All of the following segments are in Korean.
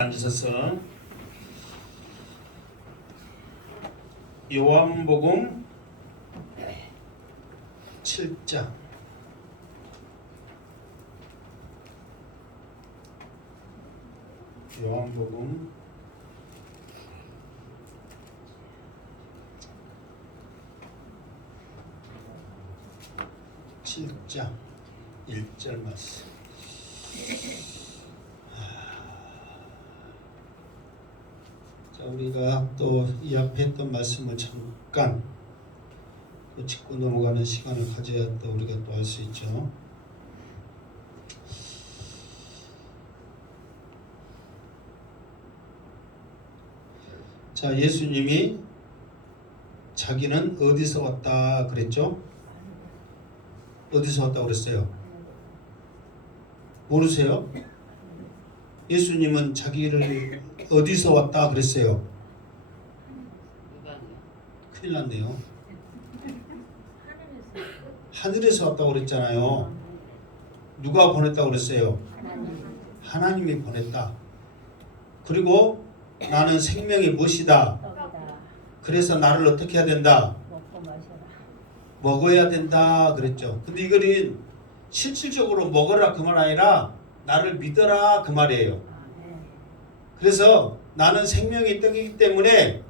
앉으셔서 요한복음 7장 요한복음 7장 1절 말씀. 자, 우리가 또 이 앞에 했던 말씀을 잠깐 또 짚고 넘어가는 시간을 가져야 또 우리가 또 알 수 있죠. 자, 예수님이 자기는 어디서 왔다 그랬죠? 어디서 왔다 그랬어요? 모르세요? 예수님은 자기를 어디서 왔다 그랬어요? 큰일 났네요. 하늘에서 왔다고 그랬잖아요. 누가 보냈다고 그랬어요? 하나님이 보냈다. 그리고 나는 생명의 무엇이다. 그래서 나를 어떻게 해야 된다? 먹어야 된다 그랬죠. 근데 이거는 실질적으로 먹어라 그 말 아니라 나를 믿어라 그 말이에요. 그래서 나는 생명의 떡이기 때문에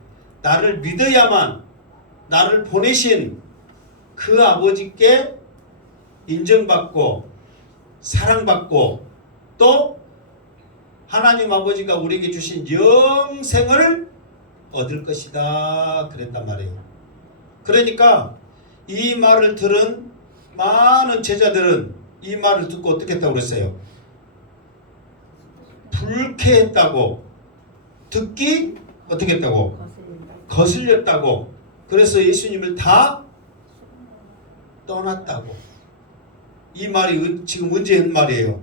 나를 믿어야만 나를 보내신 그 아버지께 인정받고 사랑받고 또 하나님 아버지가 우리에게 주신 영생을 얻을 것이다 그랬단 말이에요. 그러니까 이 말을 들은 많은 제자들은 이 말을 듣고 어떻게 했다고 그랬어요? 불쾌했다고, 듣기 어떻게 했다고? 거슬렸다고. 그래서 예수님을 다 떠났다고. 이 말이 지금 언제 한 말이에요?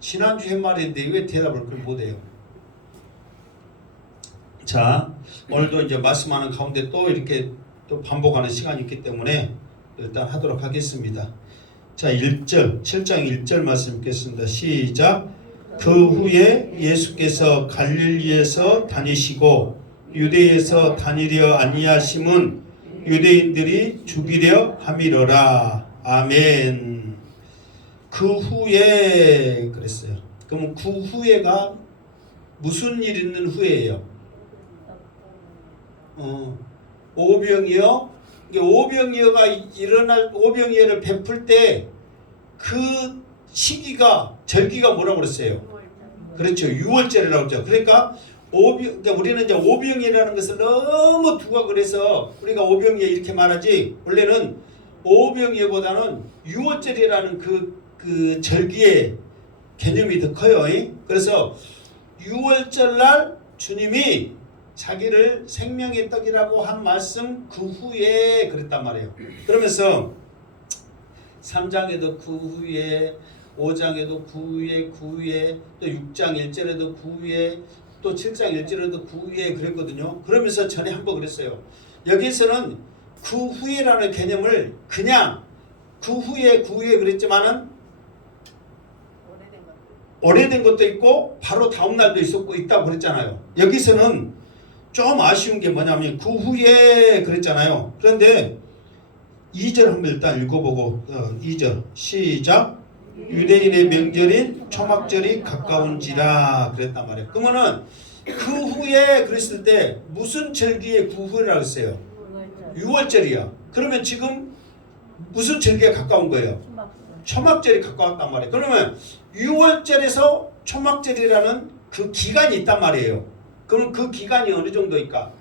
지난주에 한 말인데 왜 대답을 그걸 못해요? 자, 오늘도 이제 말씀하는 가운데 또 이렇게 또 반복하는 시간이 있기 때문에 일단 하도록 하겠습니다. 자, 1절, 7장 1절 말씀 읽겠습니다. 시작. 그 후에 예수께서 갈릴리에서 다니시고 유대에서 다니려 아니하심은 유대인들이 죽이려 함이로라. 아멘. 그 후에 그랬어요. 그러면 그 후에가 무슨 일 있는 후에예요? 오병이어. 오병이어가 일어날 오병이어를 베풀 때 그 시기가 절기가 뭐라고 그랬어요? 그렇죠. 6월절이라고 했죠. 그러니까 우리는 이제 오병이라는 것을 너무 두각을 해서 우리가 오병이어 이렇게 말하지 원래는 오병이어보다는 6월절이라는 그 절기의 개념이 더 커요. 그래서 6월절 날 주님이 자기를 생명의 떡이라고 한 말씀 그 후에 그랬단 말이에요. 그러면서 3장에도 그 후에 5장에도 그 후에 또 6장 1절에도 그 후에 또 7장 1절에도 그 후에 그랬거든요. 그러면서 전에 한번 그랬어요. 여기서는 그 후에라는 개념을 그냥 그 후에 그랬지만은 오래된 것도 있고 바로 다음 날도 있다고 그랬잖아요. 여기서는 좀 아쉬운 게 뭐냐면 그 후에 그랬잖아요. 그런데 2절 한번 일단 읽어보고 2절 시작. 유대인의 명절인 초막절이 가까운지라 그랬단 말이에요. 그러면은 그 후에 그랬을 때 무슨 절기의 그 후라고 했어요? 6월절이야. 그러면 지금 무슨 절기가 가까운 거예요? 초막절이 가까웠단 말이에요. 그러면 6월절에서 초막절이라는 그 기간이 있단 말이에요. 그럼 그 기간이 어느 정도일까?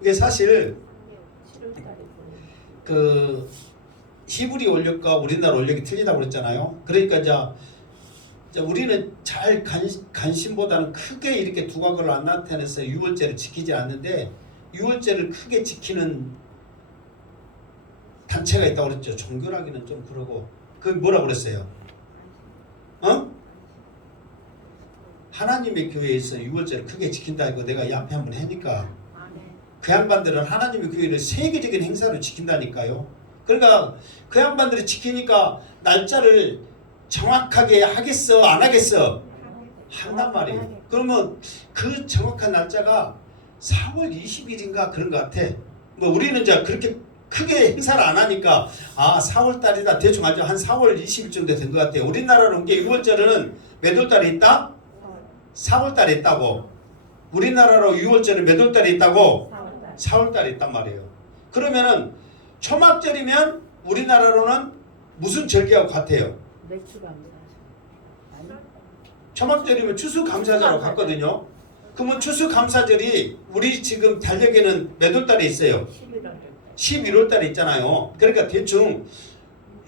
이게 사실 그 히브리 원력과 우리나라 원력이 틀리다고 그랬잖아요. 그러니까 이제 우리는 잘 관심보다는 크게 이렇게 두각을 안 나타내서 6월절을 지키지 않는데 6월절을 크게 지키는 단체가 있다고 그랬죠. 종교라기는 좀 그러고 그 뭐라고 그랬어요? 하나님의 교회에서 6월절을 크게 지킨다고 내가 이 앞에 한번 하니까 그 양반들은 하나님의 교회를 세계적인 행사로 지킨다니까요. 그러니까 그 양반들이 지키니까 날짜를 정확하게 하겠어 안 하겠어? 한단 말이에요. 그러면 그 정확한 날짜가 4월 20일인가 그런 것 같아. 뭐 우리는 이제 그렇게 크게 행사를 안 하니까 4월 달이다 대충 알죠. 한 4월 20일 정도 된 것 같아요. 우리나라로 게 6월절은 몇 월 달에 있다? 4월 달에 있다고. 우리나라로 6월절은 몇 월 달에 있다고? 4월 달에 있단 말이에요. 그러면은 초막절이면 우리나라로는 무슨 절기하고 같아요? 초막절이면 추수감사절하고 같거든요. 그러면 추수감사절이 우리 지금 달력에는 몇 월 달에 있어요? 11월 달에 있잖아요. 그러니까 대충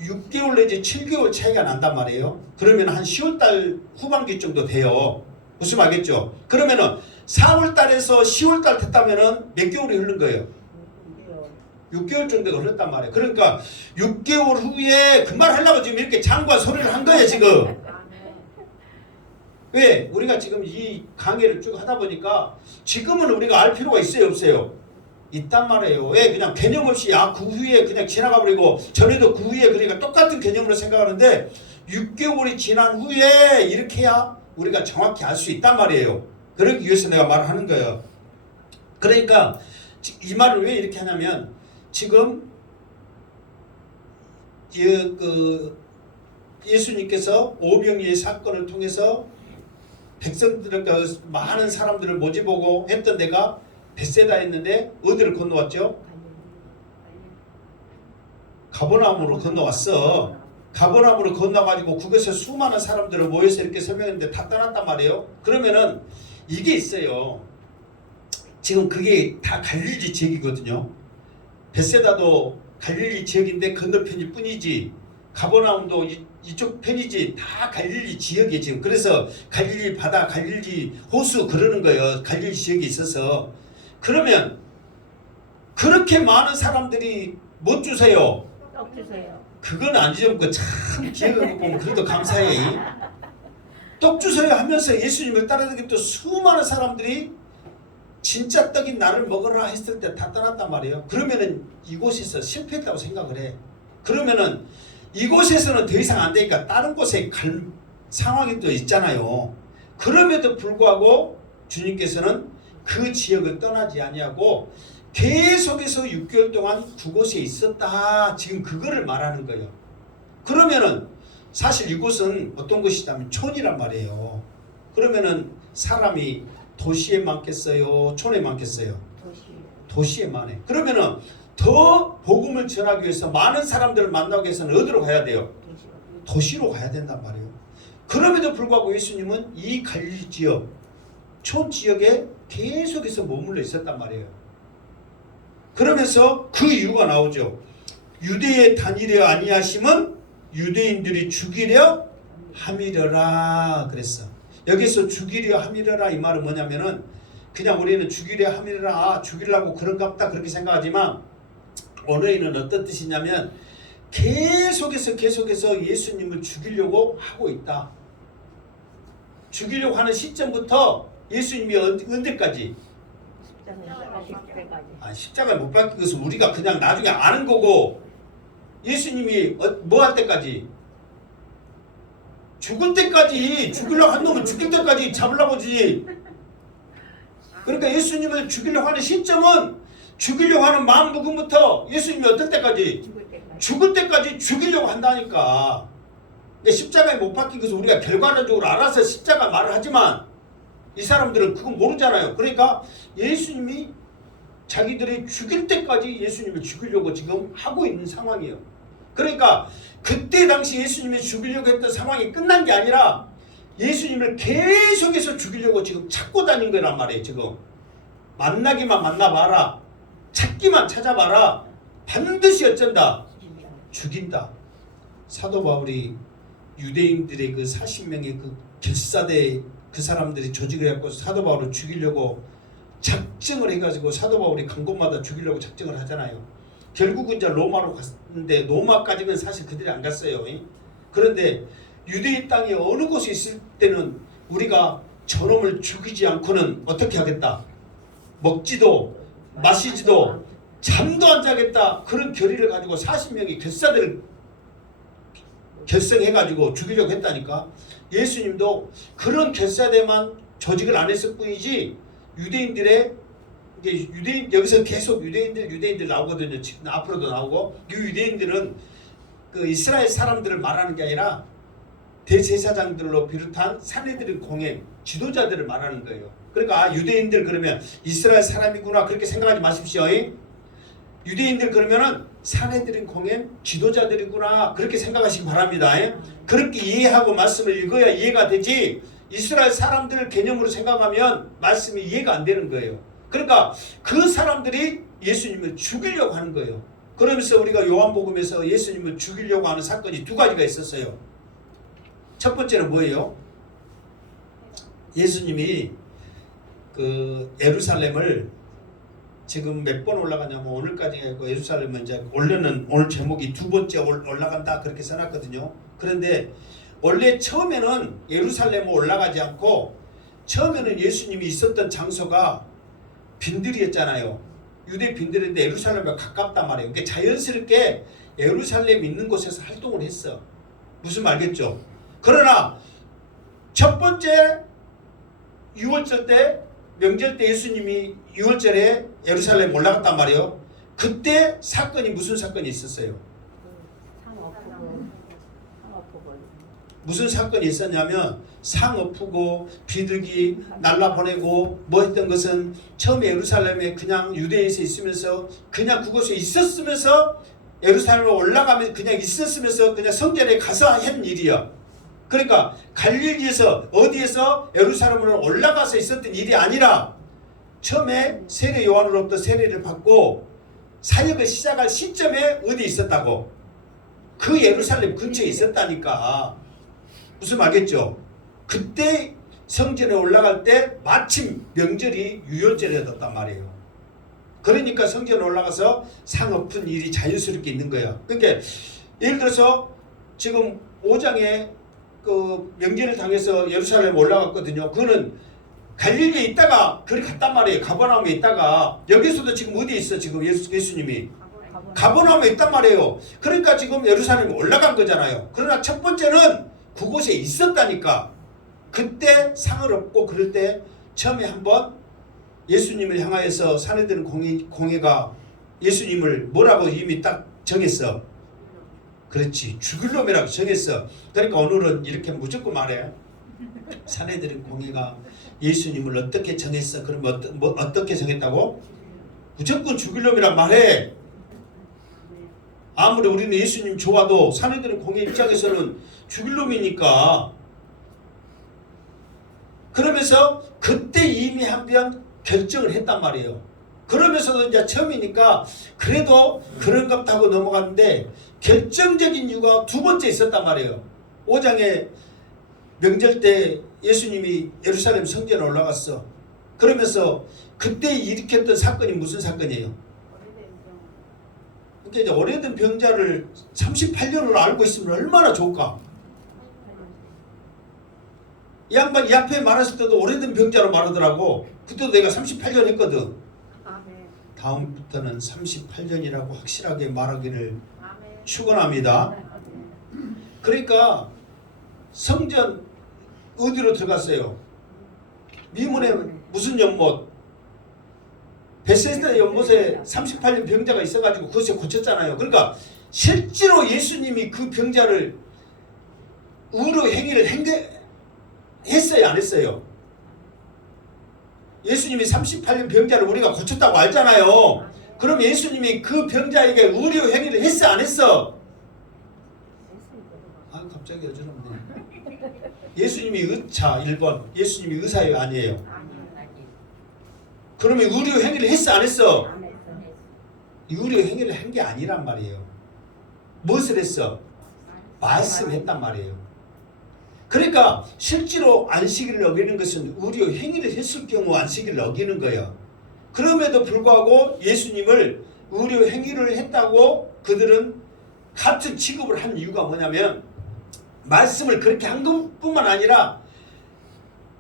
6개월 내지 7개월 차이가 난단 말이에요. 그러면 한 10월 달 후반기 정도 돼요. 무슨 말겠죠? 그러면은 4월 달에서 10월 달 됐다면은 몇 개월이 흐른 거예요? 6개월 정도가 흘렀단 말이에요. 그러니까 6개월 후에 그 말 하려고 지금 이렇게 장과 소리를 한 거예요, 지금. 왜? 우리가 지금 이 강의를 쭉 하다 보니까 지금은 우리가 알 필요가 있어요, 없어요? 있단 말이에요. 왜? 그냥 개념 없이 그 후에 그냥 지나가 버리고 전에도 그 후에 그러니까 똑같은 개념으로 생각하는데 6개월이 지난 후에 이렇게 해야 우리가 정확히 알 수 있단 말이에요. 그러기 위해서 내가 말을 하는 거예요. 그러니까 이 말을 왜 이렇게 하냐면 지금 예수님께서 오병이의 사건을 통해서 백성들과 많은 사람들을 모집하고 했던 데가 벳세다였는데 어디를 건너왔죠? 가버나움으로 건너왔어. 가버나움으로 건너가지고 그것에 수많은 사람들을 모여서 이렇게 설명했는데 다 떠났단 말이에요. 그러면은 이게 있어요. 지금 그게 다 갈릴리 지역이거든요. 벳세다도 갈릴리 지역인데 건너편일 뿐이지 가버나움도 이쪽 편이지 다 갈릴리 지역이에요 지금. 그래서 갈릴리 바다, 갈릴리 호수 그러는 거예요. 갈릴리 지역이 있어서. 그러면 그렇게 많은 사람들이 못 주세요. 떡 주세요. 그건 안 잊어먹고 참 기억을 보면 그래도 감사해. 떡 주세요 하면서 예수님을 따라다니던 수많은 사람들이 진짜 떡인 나를 먹으라 했을 때 다 떠났단 말이에요. 그러면은 이곳에서 실패했다고 생각을 해. 그러면은 이곳에서는 더 이상 안 되니까 다른 곳에 갈 상황이 또 있잖아요. 그럼에도 불구하고 주님께서는 그 지역을 떠나지 아니하고 계속해서 6개월 동안 그곳에 있었다. 지금 그거를 말하는 거예요. 그러면은 사실 이곳은 어떤 곳이냐면 촌이란 말이에요. 그러면은 사람이 도시에 많겠어요? 촌에 많겠어요? 도시에 많아요. 그러면은 더 복음을 전하기 위해서 많은 사람들을 만나기 위해서는 어디로 가야 돼요? 도시로 가야 된단 말이에요. 그럼에도 불구하고 예수님은 이 갈릴리 지역, 촌 지역에 계속해서 머물러 있었단 말이에요. 그러면서 그 이유가 나오죠. 유대에 다니려 아니하심은 유대인들이 죽이려 함이려라 그랬어. 여기서 죽이려 함이려라 이 말은 뭐냐면은 그냥 우리는 죽이려 함이려라 죽이려고 그런갑다 그렇게 생각하지만 언어에는 어떤 뜻이냐면 계속해서 예수님을 죽이려고 하고 있다. 죽이려고 하는 시점부터 예수님이 언제까지? 십자가에 못 박힌 것은 우리가 그냥 나중에 아는 거고 예수님이 뭐 할 때까지? 죽을 때까지 죽이려고 한 놈은 죽일 때까지 잡으려고 하지. 그러니까 예수님을 죽이려고 하는 시점은 죽이려고 하는 마음 먹음부터 예수님이 어떨 때까지? 죽을 때까지 죽이려고 한다니까. 십자가에 못 박힌 것은 우리가 결과론적으로 알아서 십자가 말을 하지만 이 사람들은 그건 모르잖아요. 그러니까 예수님이 자기들이 죽일 때까지 예수님을 죽이려고 지금 하고 있는 상황이에요. 그러니까 그때 당시 예수님이 죽이려고 했던 상황이 끝난 게 아니라 예수님을 계속해서 죽이려고 지금 찾고 다닌 거란 말이에요. 지금 만나기만 만나봐라. 찾기만 찾아봐라. 반드시 어쩐다? 죽인다. 사도 바울이 유대인들의 그 40명의 그 결사대 그 사람들이 조직을 해갖고 사도 바울을 죽이려고 작정을 해가지고 사도 바울이 간 곳마다 죽이려고 작정을 하잖아요. 결국은 이제 로마로 갔는데 로마까지는 사실 그들이 안 갔어요. 그런데 유대인 땅에 어느 곳에 있을 때는 우리가 저놈을 죽이지 않고는 어떻게 하겠다? 먹지도 마시지도 잠도 안 자겠다. 그런 결의를 가지고 40명이 결사대를 결성해가지고 죽이려고 했다니까. 예수님도 그런 결사대만 조직을 안 했을 뿐이지 유대인들의 이제 유대인 여기서 계속 유대인들 나오거든요. 지금 앞으로도 나오고 이 유대인들은 그 이스라엘 사람들을 말하는 게 아니라 대제사장들로 비롯한 산헤드린 공회 지도자들을 말하는 거예요. 그러니까 유대인들 그러면 이스라엘 사람이구나 그렇게 생각하지 마십시오. 유대인들 그러면은 산헤드린 공회 지도자들이구나 그렇게 생각하시기 바랍니다. 그렇게 이해하고 말씀을 읽어야 이해가 되지 이스라엘 사람들 개념으로 생각하면 말씀이 이해가 안 되는 거예요. 그러니까 그 사람들이 예수님을 죽이려고 하는 거예요. 그러면서 우리가 요한복음에서 예수님을 죽이려고 하는 사건이 두 가지가 있었어요. 첫 번째는 뭐예요? 예수님이 그 예루살렘을 지금 몇 번 올라가냐면 오늘까지 해고 예루살렘은 이제 오늘 제목이 두 번째 올라간다 그렇게 써놨거든요. 그런데 원래 처음에는 예루살렘에 올라가지 않고 처음에는 예수님이 있었던 장소가 빈들이었잖아요. 유대 빈들인데 예루살렘에 가깝단 말이에요. 그러니까 자연스럽게 예루살렘 있는 곳에서 활동을 했어. 무슨 말겠죠? 그러나 첫 번째 6월절 때 명절 때 예수님이 6월절에 예루살렘 올라갔단 말이에요. 그때 사건이 무슨 사건이 있었어요? 무슨 사건이 있었냐면 상 엎고 비둘기 날라보내고 뭐 했던 것은 처음에 예루살렘에 그냥 유대에서 있으면서 그냥 그곳에 있었으면서 예루살렘에 올라가면 그냥 있었으면서 그냥 성전에 가서 한 일이야. 그러니까 갈릴리에서 어디에서 예루살렘으로 올라가서 있었던 일이 아니라 처음에 세례 요한으로부터 세례를 받고 사역을 시작할 시점에 어디 있었다고? 그 예루살렘 근처에 있었다니까. 무슨 말겠죠? 그때 성전에 올라갈 때 마침 명절이 유월절이었단 말이에요. 그러니까 성전에 올라가서 상 엎은 일이 자연스럽게 있는 거야. 그러니까 예를 들어서 지금 5장에 그 명절을 당해서 예루살렘에 올라갔거든요. 그거는 갈릴리에 있다가 그리 갔단 말이에요. 가버나움에 있다가 여기서도 지금 어디에 있어? 지금 예수님이 가버나움에 있단 말이에요. 그러니까 지금 예루살렘에 올라간 거잖아요. 그러나 첫 번째는 그곳에 있었다니까. 그때 상을 얻고 그럴 때 처음에 한번 예수님을 향하여서 산헤드린 공회가 예수님을 뭐라고 이미 딱 정했어. 그렇지. 죽일 놈이라고 정했어. 그러니까 오늘은 이렇게 무조건 말해. 산헤드린 공회가 예수님을 어떻게 정했어? 그러면 어떻게 정했다고? 무조건 죽일 놈이란 말해. 아무리 우리는 예수님 좋아도 산헤드린 공회 입장에서는 죽일 놈이니까. 그러면서 그때 이미 한 번 결정을 했단 말이에요. 그러면서도 이제 처음이니까 그래도 그런가 하고 넘어갔는데 결정적인 이유가 두 번째 있었단 말이에요. 5장에 명절 때 예수님이 예루살렘 성전에 올라갔어. 그러면서 그때 일으켰던 사건이 무슨 사건이에요? 그러니까 이제 오래된 병자를 38년으로 알고 있으면 얼마나 좋을까? 이 양반 이 앞에 말했을 때도 오래된 병자로 말하더라고. 그때도 내가 38년 했거든. 다음부터는 38년이라고 확실하게 말하기를 축원합니다. 그러니까 성전 어디로 들어갔어요? 미문에 무슨 연못? 베세스다 연못에 38년 병자가 있어가지고 그것에 고쳤잖아요. 그러니까 실제로 예수님이 그 병자를 의료 행위를 했어요, 안 했어요? 예수님이 38년 병자를 우리가 고쳤다고 알잖아요. 그럼 예수님이 그 병자에게 의료 행위를 했어, 안 했어? 아, 갑자기 어지럽네. 예수님이 1번 예수님이 의사예요, 아니에요? 그러면 의료 행위를 했어, 안 했어? 의료 행위를 한 게 아니란 말이에요. 무엇을 했어? 말씀했단 말이에요. 그러니까 실제로 안식일을 어기는 것은 의료 행위를 했을 경우 안식일을 어기는 거예요. 그럼에도 불구하고 예수님을 의료 행위를 했다고 그들은 같은 취급을 한 이유가 뭐냐면 말씀을 그렇게 한 것뿐만 아니라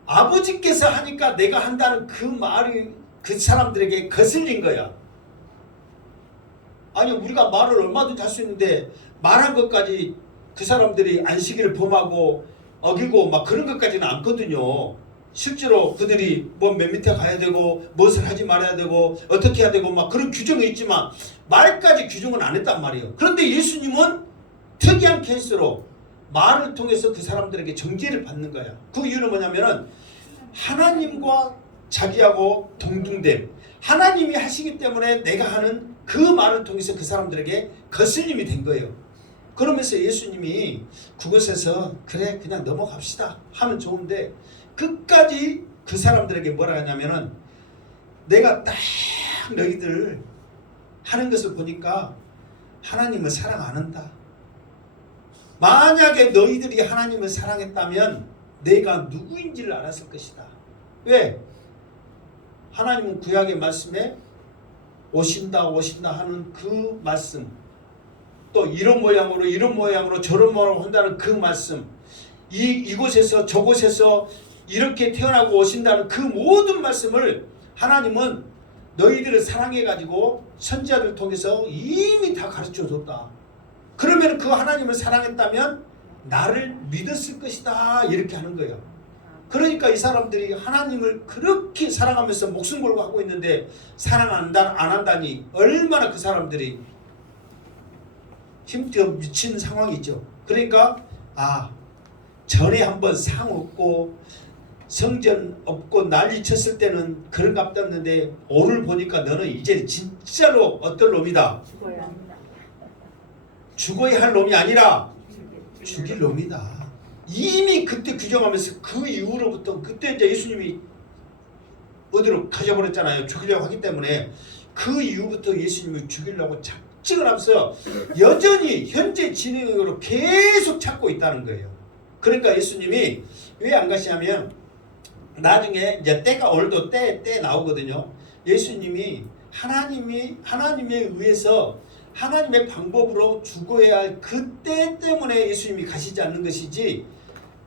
아버지께서 하니까 내가 한다는 그 말이 그 사람들에게 거슬린 거야. 아니 우리가 말을 얼마든지 할 수 있는데 말한 것까지 그 사람들이 안식일을 범하고 어기고 막 그런 것까지는 않거든요. 실제로 그들이 뭐 맨 밑에 가야 되고 무엇을 하지 말아야 되고 어떻게 해야 되고 막 그런 규정이 있지만 말까지 규정은 안 했단 말이에요. 그런데 예수님은 특이한 케이스로 말을 통해서 그 사람들에게 정죄를 받는 거야. 그 이유는 뭐냐면은 하나님과 자기하고 동등됨, 하나님이 하시기 때문에 내가 하는 그 말을 통해서 그 사람들에게 거슬림이 된 거예요. 그러면서 예수님이 그곳에서 그래 그냥 넘어갑시다 하면 좋은데 끝까지 그 사람들에게 뭐라 하냐면은 내가 딱 너희들 하는 것을 보니까 하나님을 사랑 안 한다. 만약에 너희들이 하나님을 사랑했다면 내가 누구인지를 알았을 것이다. 왜? 하나님은 구약의 말씀에 오신다 하는 그 말씀, 또 이런 모양으로 저런 모양으로 한다는 그 말씀, 이곳에서 저곳에서 이렇게 태어나고 오신다는 그 모든 말씀을 하나님은 너희들을 사랑해가지고 선지자들 통해서 이미 다 가르쳐줬다. 그러면 그 하나님을 사랑했다면 나를 믿었을 것이다 이렇게 하는 거예요. 그러니까 이 사람들이 하나님을 그렇게 사랑하면서 목숨 걸고 하고 있는데 사랑 안 한다니 얼마나 그 사람들이 힘들어 미친 상황이죠. 그러니까 전에 한번 상 없고 성전 없고 난리 쳤을 때는 그런 값없는데 오늘 보니까 너는 이제 진짜로 어떤 놈이다. 죽어야 할 놈이 아니라 죽일 놈이다. 이미 그때 규정하면서 그 이후로부터 그때 이제 예수님이 어디로 가져버렸잖아요. 죽이려고 하기 때문에 그 이후부터 예수님을 죽이려고 작정을 하면서 여전히 현재 진행으로 계속 찾고 있다는 거예요. 그러니까 예수님이 왜 안 가시냐면 나중에 이제 때가 오늘도 때 나오거든요. 예수님이 하나님에 의해서 하나님의 방법으로 죽어야 할 그때 때문에 예수님이 가시지 않는 것이지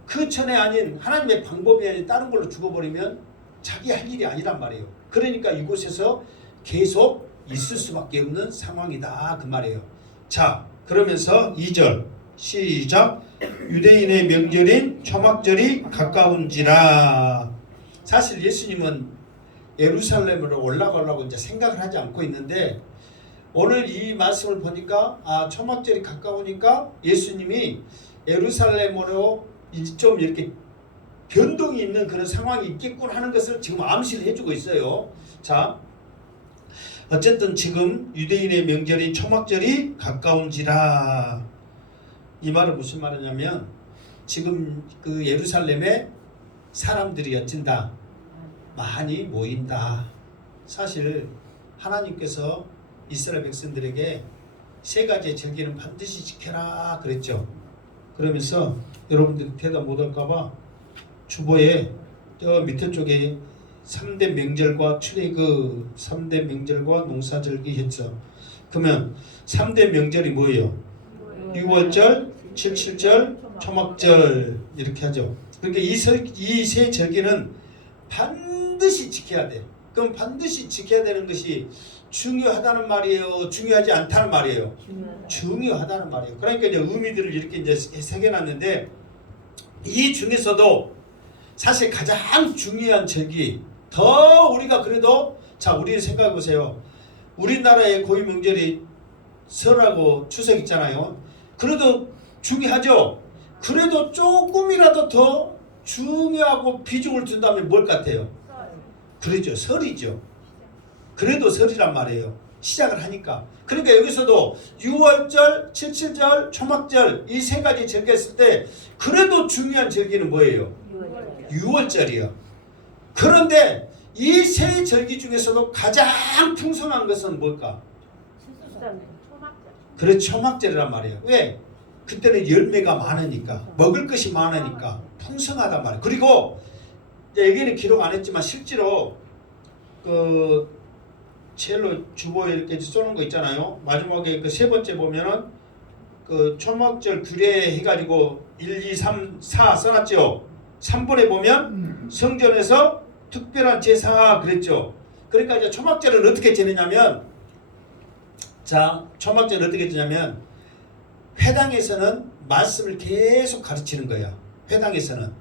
그 전에 아닌 하나님의 방법이 아닌 다른 걸로 죽어버리면 자기 할 일이 아니란 말이에요. 그러니까 이곳에서 계속 있을 수밖에 없는 상황이다 그 말이에요. 자, 그러면서 2절 시작. 유대인의 명절인 초막절이 가까운지라. 사실 예수님은 예루살렘으로 올라가려고 이제 생각을 하지 않고 있는데 오늘 이 말씀을 보니까 초막절이 가까우니까 예수님이 예루살렘으로 좀 이렇게 변동이 있는 그런 상황이 있겠군 하는 것을 지금 암시를 해주고 있어요. 자, 어쨌든 지금 유대인의 명절인 초막절이 가까운지라. 이 말은 무슨 말이냐면 지금 그 예루살렘에 사람들이 어쩐다 많이 모인다. 사실 하나님께서 이스라엘 백성들에게 세 가지의 절기는 반드시 지켜라 그랬죠. 그러면서 여러분들이 대답 못할까봐 주보에 저 밑에 쪽에 3대 명절과 출애굽 3대 명절과 농사절기 했죠. 그러면 3대 명절이 뭐예요? 6월절, 7.7절, 초막절 이렇게 하죠. 그러니까 이 세 절기는 반드시 지켜야 돼. 그럼 반드시 지켜야 되는 것이 중요하다는 말이에요? 중요하지 않다는 말이에요? 중요하다는 말이에요. 그러니까 이제 의미들을 이렇게 이제 새겨놨는데 이 중에서도 사실 가장 중요한 절기 더 우리가 그래도 자 우리 생각해 보세요. 우리나라의 고유 명절이 설하고 추석 있잖아요. 그래도 중요하죠. 그래도 조금이라도 더 중요하고 비중을 둔다면 뭘 같아요? 그렇죠. 설이죠. 그래도 설이란 말이에요. 시작을 하니까. 그러니까 여기서도 6월절, 7.7절, 초막절 이 세 가지 절기했을 때 그래도 중요한 절기는 뭐예요? 6월절이요. 그런데 이 세 절기 중에서도 가장 풍성한 것은 뭘까? 그래 초막절이란 말이에요. 왜? 그때는 열매가 많으니까 먹을 것이 많으니까 풍성하단 말이에요. 그리고 여기는 기록 안 했지만 실제로 그 첼로 주보에 이렇게 써놓은 거 있잖아요. 마지막에 그 세 번째 보면은 그 초막절 규례 해가지고 1, 2, 3, 4 써놨죠. 3번에 보면 성전에서 특별한 제사 그랬죠. 그러니까 이제 초막절은 어떻게 지내냐면 자 초막절은 어떻게 지내냐면 회당에서는 말씀을 계속 가르치는 거야. 회당에서는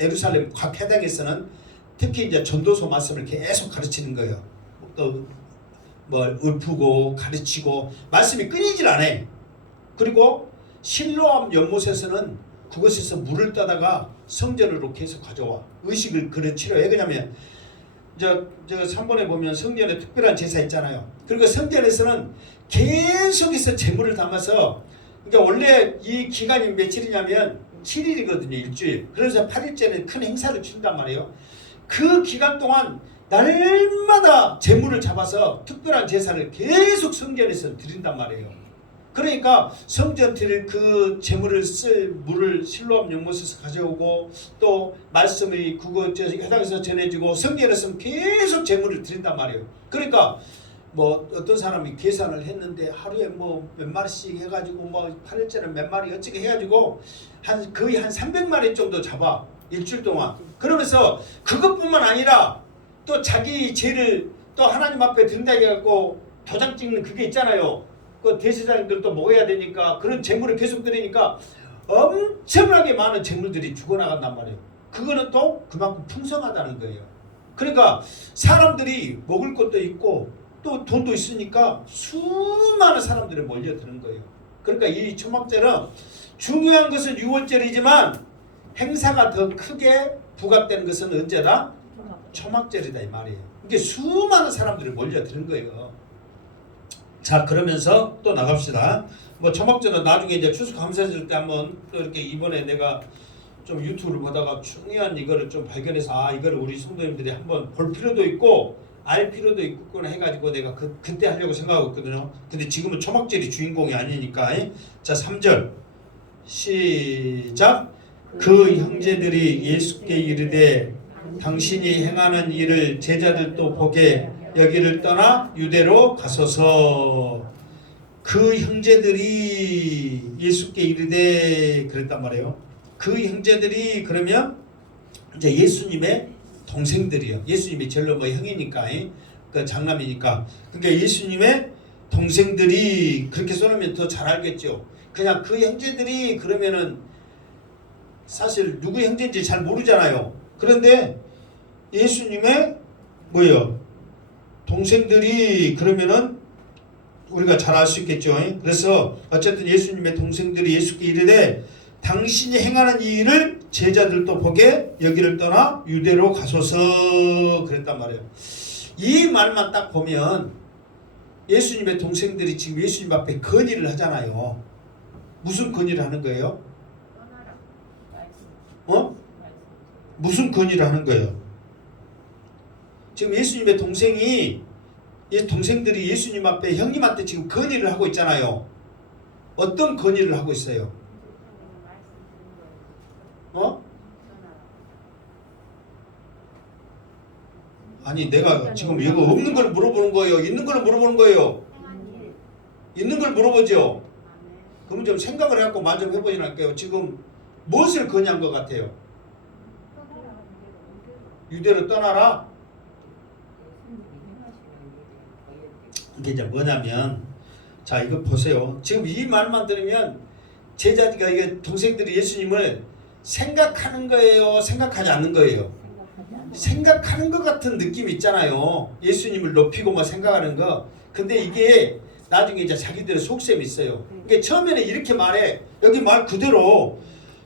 예루살렘 각 회당에서는 특히 이제 전도서 말씀을 계속 가르치는 거예요. 또 뭐 읊고 가르치고 말씀이 끊이질 않아. 그리고 실로암 연못에서는 그곳에서 물을 떠다가 성전으로 계속 가져와 의식을 그렇지로 해. 왜냐면 저 3번에 보면 성전에 특별한 제사 있잖아요. 그리고 성전에서는 계속해서 제물을 담아서, 그러니까 원래 이 기간이 며칠이냐면 7일이거든요. 일주일. 그래서 8일째는 큰 행사를 친단 말이에요. 그 기간 동안 날마다 제물을 잡아서 특별한 제사를 계속 성전에서 드린단 말이에요. 그러니까 성전 드릴 그 제물을 쓸 물을 실로암 연못에서 가져오고 또 말씀이 그곳 회당에서 전해지고 성전에서 계속 제물을 드린단 말이에요. 그러니까 뭐 어떤 사람이 계산을 했는데 하루에 뭐 몇 마리씩 해가지고 뭐 8일째는 몇 마리 어찌게 해가지고 거의 한 300마리 정도 잡아 일주일 동안. 그러면서 그것뿐만 아니라 또 자기 죄를 또 하나님 앞에 든다 해갖고 도장 찍는 그게 있잖아요. 그 대제사장들도 먹어야 되니까 그런 재물을 계속 드리니까 엄청나게 많은 재물들이 죽어나간단 말이에요. 그거는 또 그만큼 풍성하다는 거예요. 그러니까 사람들이 먹을 것도 있고 또 돈도 있으니까 수많은 사람들이 몰려드는 거예요. 그러니까 이 초막절은 중요한 것은 6월절이지만 행사가 더 크게 부각되는 것은 언제다? 초막절이다 이 말이에요. 이게 수많은 사람들이 몰려드는 거예요. 자, 그러면서 또 나갑시다. 뭐 초막절은 나중에 이제 추수감사절 때 한번 또 이렇게 이번에 내가 좀 유튜브를 보다가 중요한 이거를 좀 발견해서 이거를 우리 성도님들이 한번 볼 필요도 있고 알 필요도 있구나 해가지고 내가 그때 하려고 생각하고 있거든요. 근데 지금은 초막절이 주인공이 아니니까. 자, 3절 시작. 그 형제들이 예수께 이르되 당신이 행하는 일을 제자들도 보게 여기를 떠나 유대로 가소서. 그 형제들이 예수께 이르되 그랬단 말이에요. 그 형제들이 그러면 이제 예수님의 동생들이요. 예수님이 절로 뭐 형이니까 그 장남이니까. 그러니까 예수님의 동생들이 그렇게 써놓으면 더 잘 알겠죠. 그냥 그 형제들이 그러면은 사실 누구 형제인지 잘 모르잖아요. 그런데 예수님의 뭐예요? 동생들이 그러면은 우리가 잘 알 수 있겠죠. 그래서 어쨌든 예수님의 동생들이 예수께 이르되 당신이 행하는 이 일을 제자들도 보게 여기를 떠나 유대로 가소서 그랬단 말이에요. 이 말만 딱 보면 예수님의 동생들이 지금 예수님 앞에 건의를 하잖아요. 무슨 건의를 하는 거예요? 무슨 건의를 하는 거예요? 지금 예수님의 동생들이 예수님 앞에 형님한테 지금 건의를 하고 있잖아요. 어떤 건의를 하고 있어요? 아니 내가 지금 이거 없는 걸 물어보는 거예요? 있는 걸 물어보는 거예요? 있는 걸 물어보죠? 그러면 좀 생각을 해갖고 말 좀 해보시라니까요. 지금 무엇을 건의한 것 같아요? 유대로 떠나라? 이게 이제 뭐냐면 자 이거 보세요. 지금 이 말만 들으면 제자가 이게 동생들이 예수님을 생각하는 거예요? 생각하지 않는 거예요? 생각하는 것 같은 느낌이 있잖아요. 예수님을 높이고 뭐 생각하는 거. 근데 이게 나중에 이제 자기들의 속셈이 있어요. 그러니까 처음에는 이렇게 말해. 여기 말 그대로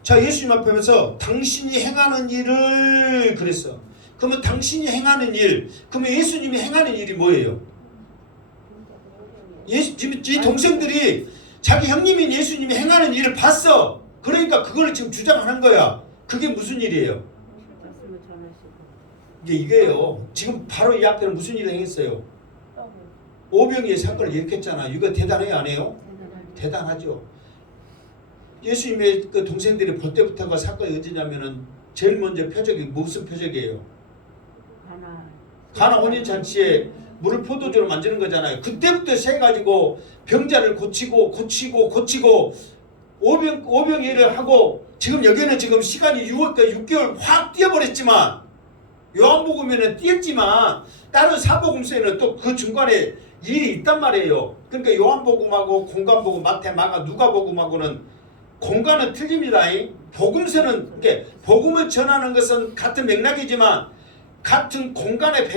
자 예수님 앞에서 당신이 행하는 일을 그랬어. 그러면 당신이 행하는 일, 그러면 예수님이 행하는 일이 뭐예요? 지금 이 동생들이 자기 형님인 예수님이 행하는 일을 봤어. 그러니까 그걸 지금 주장하는 거야. 그게 무슨 일이에요? 이게요. 지금 바로 이 앞에는 무슨 일을 행했어요? 오병이의 사건을 일으켰잖아. 이거 대단해요, 안 해요? 대단하죠. 예수님의 그 동생들이 볼 때부터가 사건이 언제냐면은 제일 먼저 표적이 무슨 표적이에요? 가나 혼인잔치에 물을 포도주로 만드는 거잖아요. 그때부터 세가지고 병자를 고치고 오병이를 하고 지금 여기는 지금 시간이 6개월 확 뛰어버렸지만 요한복음에는 뛰었지만 다른 사복음서에는 또 그 중간에 일이 있단 말이에요. 그러니까 요한복음하고 공관복음, 마태, 마가, 누가복음하고는 공간은 틀립니다. 복음서는 이게 복음을 전하는 것은 같은 맥락이지만 같은 공간의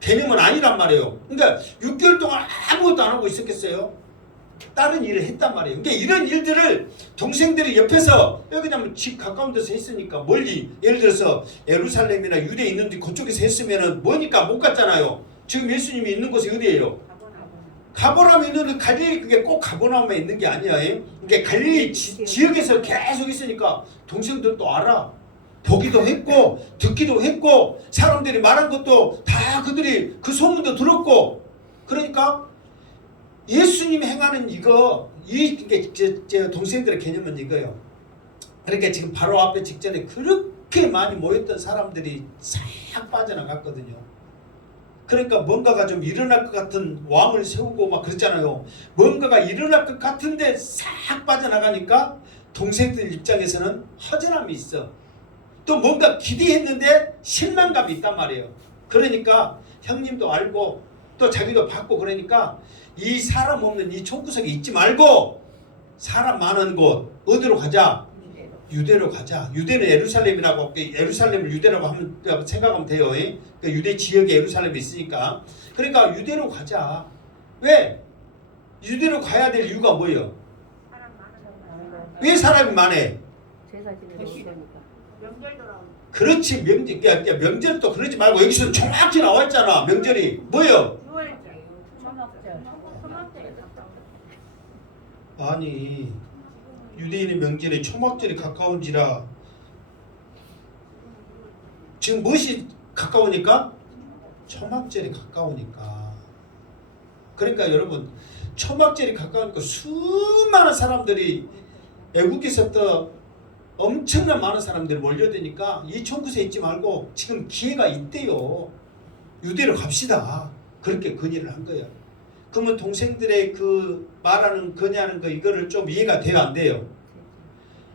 개념은 아니란 말이에요. 그러니까 6개월 동안 아무것도 안 하고 있었겠어요? 다른 일을 했단 말이에요. 그러니까 이런 일들을 동생들이 옆에서 왜냐면 집 가까운 데서 했으니까 멀리 예를 들어서 예루살렘이나 유대에 있는데 그쪽에서 했으면은 뭐니까 못 갔잖아요. 지금 예수님이 있는 곳이 어디예요? 가버나움에 있는 갈릴리 그게 꼭 가버나움에 있는 게 아니야. 그러니까 갈릴리 지역에서 계속 있으니까 동생들도 알아. 보기도 했고 듣기도 했고 사람들이 말한 것도 다 그들이 그 소문도 들었고 그러니까 예수님이 행하는 이게 제 동생들의 개념은 이거예요. 그러니까 지금 바로 앞에 직전에 그렇게 많이 모였던 사람들이 싹 빠져나갔거든요. 그러니까 뭔가가 좀 일어날 것 같은 왕을 세우고 막 그랬잖아요. 뭔가가 일어날 것 같은데 싹 빠져나가니까 동생들 입장에서는 허전함이 있어. 또 뭔가 기대했는데 실망감이 있단 말이에요. 그러니까 형님도 알고 또 자기도 받고 그러니까 이 사람 없는 이 총구석에 있지 말고 사람 많은 곳 어디로 가자? 유대로 가자. 유대는 예루살렘이라고 예루살렘을 유대라고 하면 생각하면 돼요. 그 유대 지역에 예루살렘이 있으니까. 그러니까 유대로 가자. 왜? 유대로 가야 될 이유가 뭐예요? 왜 사람이 많애? 그렇지. 명절도 그러지 말고 여기서 정확히 나와 있잖아. 명절이 뭐예요? 아니 유대인의 명절에 초막절이 가까운지라 지금 무엇이 가까우니까? 초막절이 가까우니까. 그러니까 여러분 초막절이 가까우니까 수많은 사람들이 애국에서부터 엄청난 많은 사람들이 몰려드니까 이 총구석에 있지 말고 지금 기회가 있대요. 유대로 갑시다. 그렇게 건의를 한 거예요. 그러면 동생들의 그 말하는 건의하는 거 이거를 좀 이해가 돼요, 안 돼요?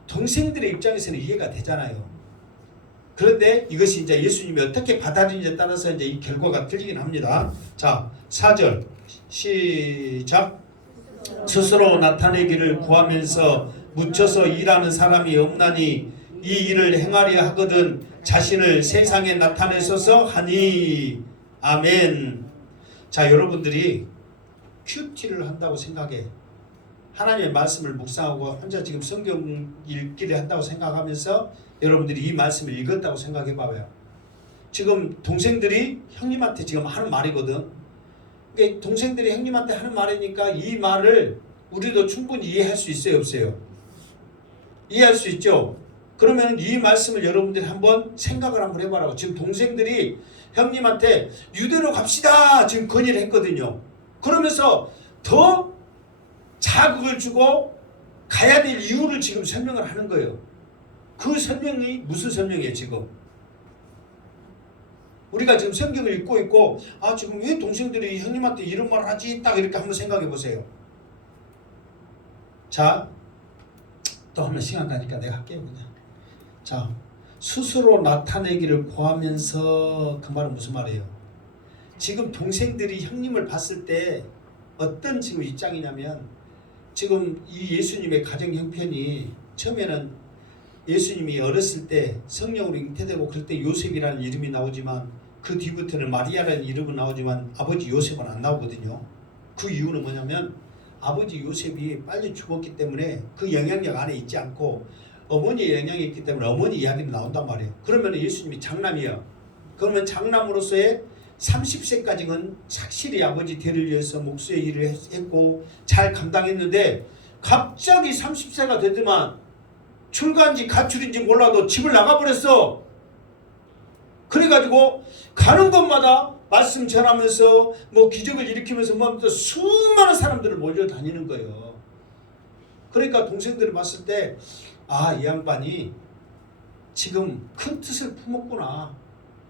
동생들의 입장에서는 이해가 되잖아요. 그런데 이것이 이제 예수님이 어떻게 받아들이느냐에 따라서 이제 이 결과가 틀리긴 합니다. 자, 4절 시작. 스스로 나타내기를 구하면서 묻혀서 일하는 사람이 없나니 이 일을 행하려 하거든 자신을 세상에 나타내소서 하니. 아멘. 자, 여러분들이 큐티를 한다고 생각해. 하나님의 말씀을 묵상하고 혼자 지금 성경 읽기를 한다고 생각하면서 여러분들이 이 말씀을 읽었다고 생각해 봐요. 지금 동생들이 형님한테 지금 하는 말이거든. 그러니까 동생들이 형님한테 하는 말이니까 이 말을 우리도 충분히 이해할 수 있어요, 없어요? 이해할 수 있죠? 그러면 이 말씀을 여러분들이 한번 생각을 한번 해봐라고. 지금 동생들이 형님한테 유대로 갑시다 지금 건의를 했거든요. 그러면서 더 자극을 주고 가야 될 이유를 지금 설명을 하는 거예요. 그 설명이 무슨 설명이에요 지금? 우리가 지금 성경을 읽고 있고 지금 왜 동생들이 형님한테 이런 말을 하지? 딱 이렇게 한번 생각해 보세요. 자, 또 한번 시간 가니까 내가 할게요 그냥. 자, 스스로 나타내기를 구하면서 그 말은 무슨 말이에요? 지금 동생들이 형님을 봤을 때 어떤 지금 입장이냐면 지금 이 예수님의 가정 형편이 처음에는 예수님이 어렸을 때 성령으로 잉태되고 그럴 때 요셉이라는 이름이 나오지만 그 뒤부터는 마리아라는 이름은 나오지만 아버지 요셉은 안 나오거든요. 그 이유는 뭐냐면 아버지 요셉이 빨리 죽었기 때문에 그 영향력 안에 있지 않고 어머니의 영향이 있기 때문에 어머니 이야기는 나온단 말이에요. 그러면 예수님이 장남이에요. 그러면 장남으로서의 30세까지는 착실히 아버지 대를 위해서 목수의 일을 했고 잘 감당했는데 갑자기 30세가 되더만 출가인지 가출인지 몰라도 집을 나가버렸어. 그래가지고 가는 곳마다 말씀 전하면서 뭐 기적을 일으키면서 뭐 수많은 사람들을 몰려다니는 거예요. 그러니까 동생들을 봤을 때 이 양반이 지금 큰 뜻을 품었구나.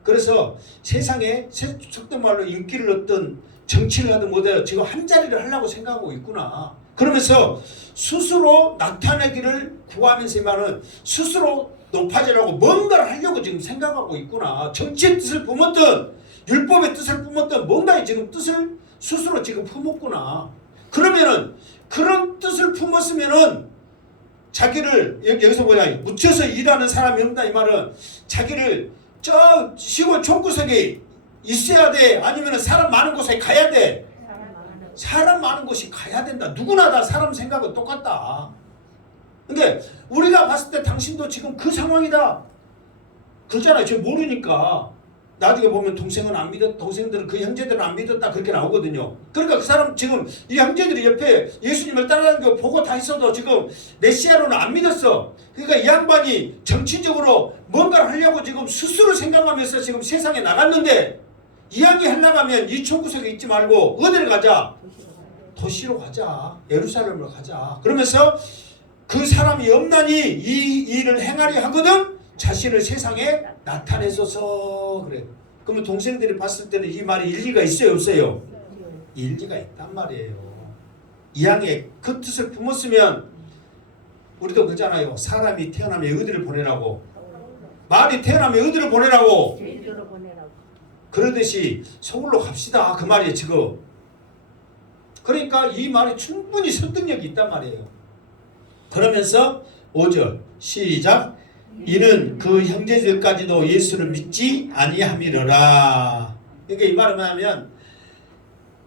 그래서 세상에 속된 말로 인기를 얻던 정치를 하든 뭐든 지금 한 자리를 하려고 생각하고 있구나. 그러면서 스스로 나타내기를 구하면서 이 말은 스스로 높아지려고 뭔가를 하려고 지금 생각하고 있구나. 정치의 뜻을 품었든 율법의 뜻을 품었든 뭔가의 지금 뜻을 스스로 지금 품었구나. 그러면은 그런 뜻을 품었으면은 자기를 여기서 뭐냐 묻혀서 일하는 사람이 없다 이 말은 자기를 저 시골 촌구석에 있어야 돼 아니면 사람 많은 곳에 가야 돼. 사람 많은 곳이 가야 된다. 누구나 다 사람 생각은 똑같다. 근데 우리가 봤을 때 당신도 지금 그 상황이다 그러잖아요. 저 모르니까 나중에 보면 동생은 안 믿었, 동생들은 그 형제들은 안 믿었다 그렇게 나오거든요. 그러니까 그 사람 지금 이 형제들이 옆에 예수님을 따라가는 거 보고 다 있어도 지금 메시아로는 안 믿었어. 그러니까 이 양반이 정치적으로 뭔가를 하려고 지금 스스로 생각하면서 지금 세상에 나갔는데 이야기 하려고 하면 이 총구석에 있지 말고 어디를 가자? 도시로 가자. 예루살렘으로 가자. 그러면서 그 사람이 없나니 이 일을 행하려 하거든 자신을 세상에 나타내소서 그래. 그러면 동생들이 봤을 때는 이 말이 일리가 있어요 없어요? 일리가 있단 말이에요. 이왕에 그 뜻을 품었으면 우리도 그러잖아요. 사람이 태어나면 어디를 보내라고? 말이 태어나면 어디를 보내라고? 그러듯이 서울로 갑시다 그 말이에요 지금. 그러니까 이 말이 충분히 설득력이 있단 말이에요. 그러면서 5절 시작. 이는 그 형제들까지도 예수를 믿지 아니함이러라. 그러니까 이 말은 뭐냐면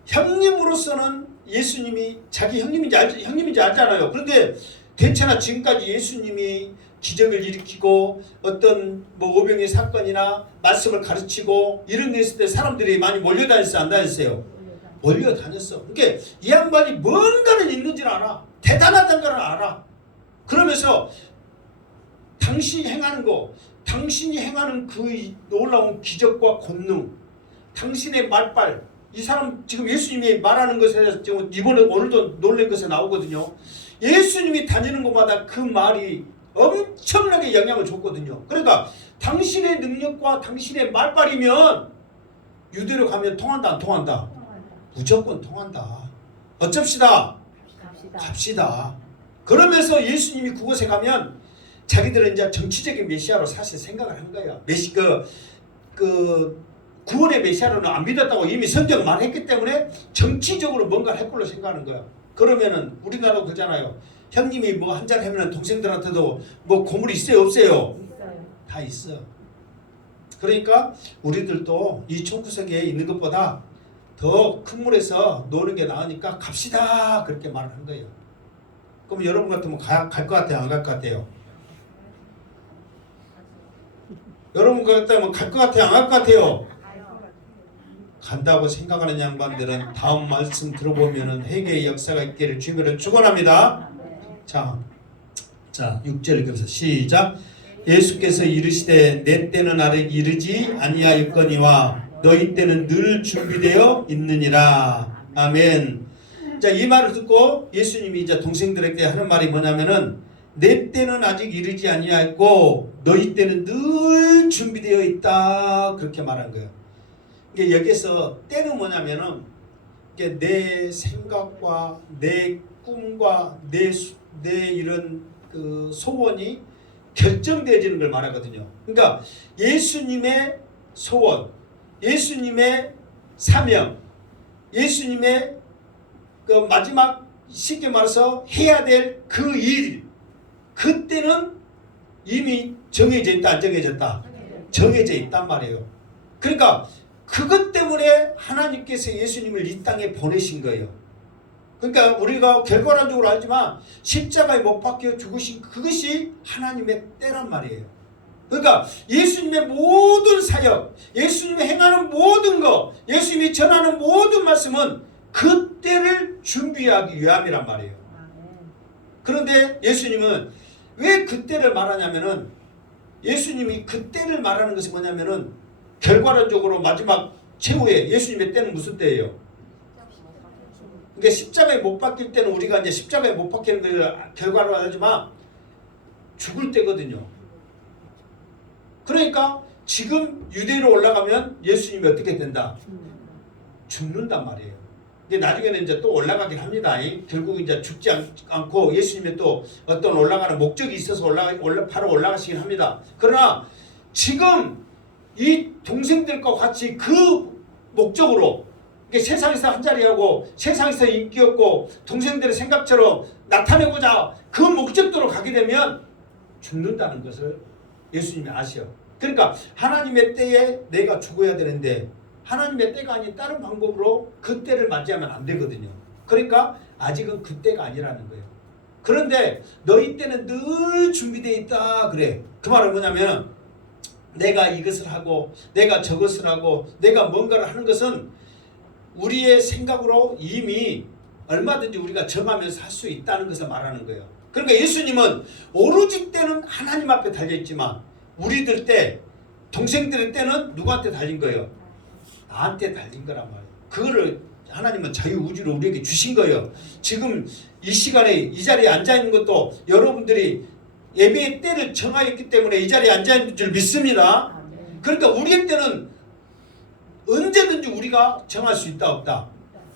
형님으로서는 예수님이 자기 형님인지 알잖아요. 그런데 괜찮아 지금까지 예수님이 기적을 일으키고 어떤 뭐 오병의 사건이나 말씀을 가르치고 이런 데 있을 때 사람들이 많이 몰려다녔어요 안 다녔어요? 몰려다녔어. 그러니까 이 양반이 뭔가는 있는지는 알아. 대단하다는 걸 알아. 그러면서 당신이 행하는 거, 당신이 행하는 그 놀라운 기적과 권능, 당신의 말빨, 이 사람 지금 예수님이 말하는 것에 지금 이번에 오늘도 놀란 것에 나오거든요. 예수님이 다니는 곳마다 그 말이 엄청나게 영향을 줬거든요. 그러니까 당신의 능력과 당신의 말빨이면 유대로 가면 통한다 안 통한다? 무조건 통한다. 어쩝시다? 갑시다. 그러면서 예수님이 그곳에 가면 자기들은 이제 정치적인 메시아로 사실 생각을 한 거예요. 구원의 메시아로는 안 믿었다고 이미 성경 말했기 때문에 정치적으로 뭔가를 할 걸로 생각하는 거야. 그러면은 우리나라도 그러잖아요. 형님이 뭐 한잔 하면 동생들한테도 뭐 고물이 있어요 없어요? 다 있어. 그러니까 우리들도 이 총구석에 있는 것보다 더 큰 물에서 노는 게 나으니까 갑시다 그렇게 말을 한 거예요. 그럼 여러분 같으면 갈 것 같아요 안 갈 것 같아요? 여러분 같으면 갈 것 같아요 안 갈 것 같아요? 간다고 생각하는 양반들은 다음 말씀 들어보면은 회개의 역사가 있기를 주님으로 축원합니다. 자 6절 읽으면서 시작. 예수께서 이르시되 내 때는 아직 이르지 아니하였거니와 너희 때는 늘 준비되어 있느니라. 아멘. 자, 이 말을 듣고 예수님이 이제 동생들에게 하는 말이 뭐냐면은 내 때는 아직 이르지 아니하였고 너희 때는 늘 준비되어 있다 그렇게 말한 거예요. 이게 여기서 때는 뭐냐면은 이게 내 생각과 내 꿈과 내 이런 그 소원이 결정되어지는 걸 말하거든요. 그러니까 예수님의 소원, 예수님의 사명, 예수님의 그 마지막 쉽게 말해서 해야 될 그 일, 그때는 이미 정해져 있다 안 정해졌다? 정해져 있단 말이에요. 그러니까 그것 때문에 하나님께서 예수님을 이 땅에 보내신 거예요. 그러니까 우리가 결과론적으로 알지만 십자가에 못 박혀 죽으신 그것이 하나님의 때란 말이에요. 그러니까 예수님의 모든 사역, 예수님이 행하는 모든 것, 예수님이 전하는 모든 말씀은 그 때를 준비하기 위함이란 말이에요. 그런데 예수님은 왜 그 때를 말하냐면은 예수님이 그 때를 말하는 것이 뭐냐면은 결과론적으로 마지막 최후의 예수님의 때는 무슨 때예요? 그러니까 십자가에 못 박힐 때는 우리가 이제 십자가에 못 박히는 걸 결과로 하지만 죽을 때거든요. 그러니까 지금 유대로 올라가면 예수님이 어떻게 된다? 죽는단 말이에요. 근데 나중에는 이제 또 올라가긴 합니다. 결국 이제 죽지 않고 예수님의 또 어떤 올라가는 목적이 있어서 바로 올라가시긴 합니다. 그러나 지금 이 동생들과 같이 그 목적으로 그러니까 세상에서 한 자리하고 세상에서 인기 없고 동생들의 생각처럼 나타내고자 그 목적도로 가게 되면 죽는다는 것을 예수님이 아셔. 그러니까 하나님의 때에 내가 죽어야 되는데 하나님의 때가 아닌 다른 방법으로 그 때를 맞이하면 안 되거든요. 그러니까 아직은 그 때가 아니라는 거예요. 그런데 너희 때는 늘 준비되어 있다 그래. 그 말은 뭐냐면 내가 이것을 하고 내가 저것을 하고 내가 뭔가를 하는 것은 우리의 생각으로 이미 얼마든지 우리가 정하면서 할 수 있다는 것을 말하는 거예요. 그러니까 예수님은 오로지 때는 하나님 앞에 달려있지만 우리들 때 동생들의 때는 누구한테 달린 거예요? 나한테 달린 거란 말이에요. 그거를 하나님은 자유의지로 우리에게 주신 거예요. 지금 이 시간에 이 자리에 앉아있는 것도 여러분들이 예배의 때를 정하였기 때문에 이 자리에 앉아있는 줄 믿습니다. 그러니까 우리의 때는 언제든지 우리가 정할 수 있다 없다?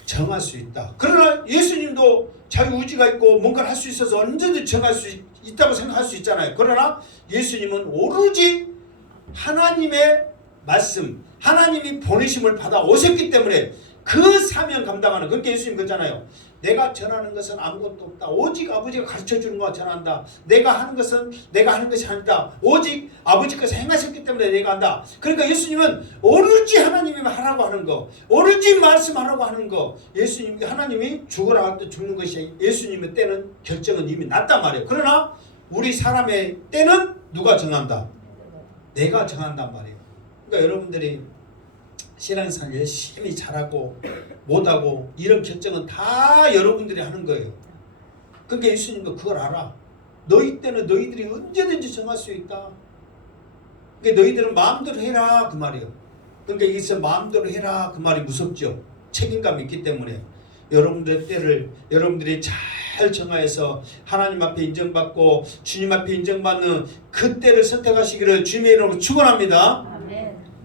정할 수 있다. 그러나 예수님도 자유의지가 있고 뭔가를 할 수 있어서 언제든지 정할 수 있다고 생각할 수 있잖아요. 그러나 예수님은 오로지 하나님의 말씀, 하나님이 보내심을 받아 오셨기 때문에 그 사명 감당하는, 그렇게 예수님 그러잖아요. 내가 전하는 것은 아무것도 없다. 오직 아버지가 가르쳐주는 것만 전한다. 내가 하는 것은 내가 하는 것이 아니다. 오직 아버지께서 행하셨기 때문에 내가 한다. 그러니까 예수님은 오로지 하나님이 하라고 하는 거, 오로지 말씀하라고 하는 거, 예수님, 하나님이 죽으라 할 때 죽는 것이 예수님의 때는 결정은 이미 났단 말이에요. 그러나 우리 사람의 때는 누가 정한다? 내가 정한단 말이에요. 그러니까 여러분들이 신앙생활 열심히 잘하고 못하고 이런 결정은 다 여러분들이 하는 거예요. 그러니까 예수님도 그걸 알아. 너희 때는 너희들이 언제든지 정할 수 있다. 그러니까 너희들은 마음대로 해라 그 말이에요. 그러니까 여기서 마음대로 해라 그 말이 무섭죠. 책임감이 있기 때문에 여러분들의 때를 여러분들이 잘 정하여서 하나님 앞에 인정받고 주님 앞에 인정받는 그 때를 선택하시기를 주님의 이름으로 축원합니다.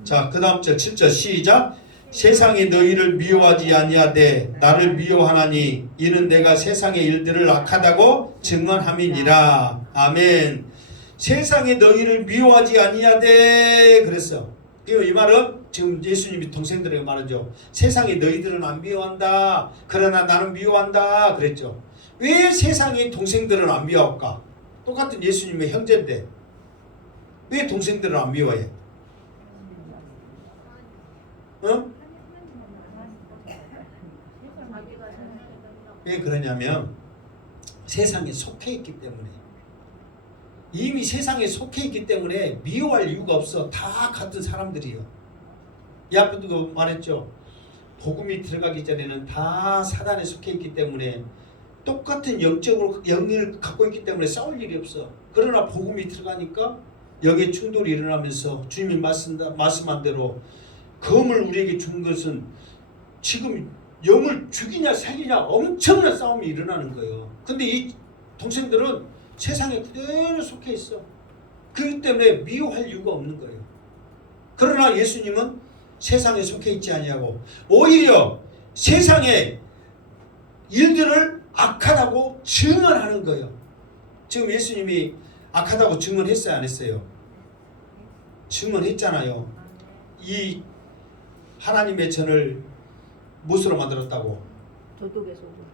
자, 그 다음 절 7절 시작. 세상이 너희를 미워하지 아니하되 나를 미워하나니 이는 내가 세상의 일들을 악하다고 증언함이니라. 아멘. 세상이 너희를 미워하지 아니하되 그랬어. 이 말은 지금 예수님이 동생들에게 말하죠. 세상이 너희들은 안 미워한다. 그러나 나는 미워한다 그랬죠. 왜 세상이 동생들은 안 미워할까? 똑같은 예수님의 형제인데 왜 동생들은 안 미워해? 어? 왜 그러냐면 세상에 속해 있기 때문에, 이미 세상에 속해 있기 때문에 미워할 이유가 없어. 다 같은 사람들이요. 이 앞에도 말했죠. 복음이 들어가기 전에는 다 사단에 속해 있기 때문에 똑같은 영적으로 영을 갖고 있기 때문에 싸울 일이 없어. 그러나 복음이 들어가니까 영의 충돌이 일어나면서 주님이 말씀한 대로 검을 우리에게 준 것은 지금 영을 죽이냐 살리냐 엄청난 싸움이 일어나는 거예요. 근데 이 동생들은 세상에 그대로 속해 있어. 그렇기 때문에 미워할 이유가 없는 거예요. 그러나 예수님은 세상에 속해 있지 아니하고 오히려 세상의 일들을 악하다고 증언하는 거예요. 지금 예수님이 악하다고 증언했어요 안 했어요? 증언했잖아요. 이 하나님의 전을 무엇으로 만들었다고?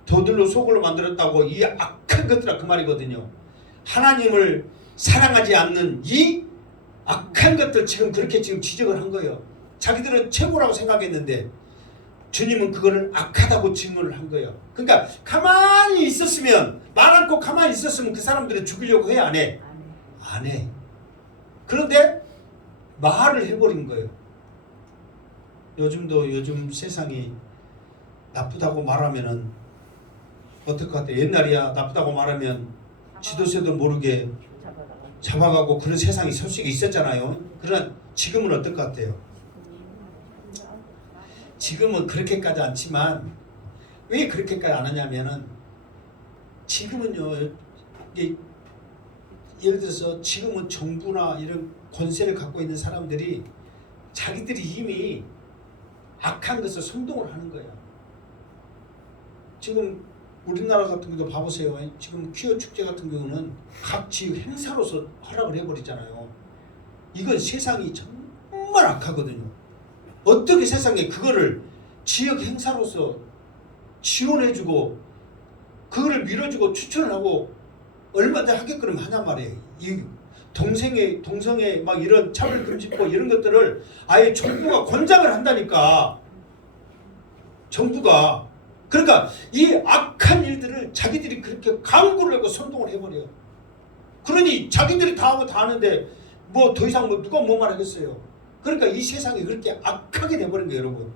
도들로 속으로 만들었다고. 이 악한 것들아 그 말이거든요. 하나님을 사랑하지 않는 이 악한 것들 지금 그렇게 지금 지적을 한 거예요. 자기들은 최고라고 생각했는데 주님은 그거를 악하다고 증언을 한 거예요. 그러니까 가만히 있었으면, 말 않고 가만히 있었으면 그 사람들을 죽이려고 해 안 해? 안 해. 그런데 말을 해버린 거예요. 요즘 세상이 나쁘다고 말하면은 어떨 것 같아요? 옛날이야 나쁘다고 말하면 지도새도 모르게 잡아가고 그런 세상이 소식이 있었잖아요. 그러나 지금은 어떨 것 같아요? 지금은 그렇게까지 않지만 왜 그렇게까지 안 하냐면은 지금은요, 이게 예를 들어서 지금은 정부나 이런 권세를 갖고 있는 사람들이 자기들이 이미 악한 것을 선동을 하는 거예요. 지금 우리나라 같은 경우도 봐보세요. 지금 퀴어 축제 같은 경우는 각 지역 행사로서 허락을 해버리잖아요. 이건 세상이 정말 악하거든요. 어떻게 세상에 그거를 지역 행사로서 지원해주고 그거를 밀어주고 추천을 하고 얼마나 하게끔 하냔 말이에요. 이 동성애 막 이런 차별금지법 이런 것들을 아예 정부가 권장을 한다니까. 정부가. 그러니까 이 악한 일들을 자기들이 그렇게 강구를 하고 선동을 해버려요. 그러니 자기들이 다 하고 다 하는데 뭐 더 이상 뭐 누가 뭐 말하겠어요. 그러니까 이 세상이 그렇게 악하게 돼버린 거예요, 여러분.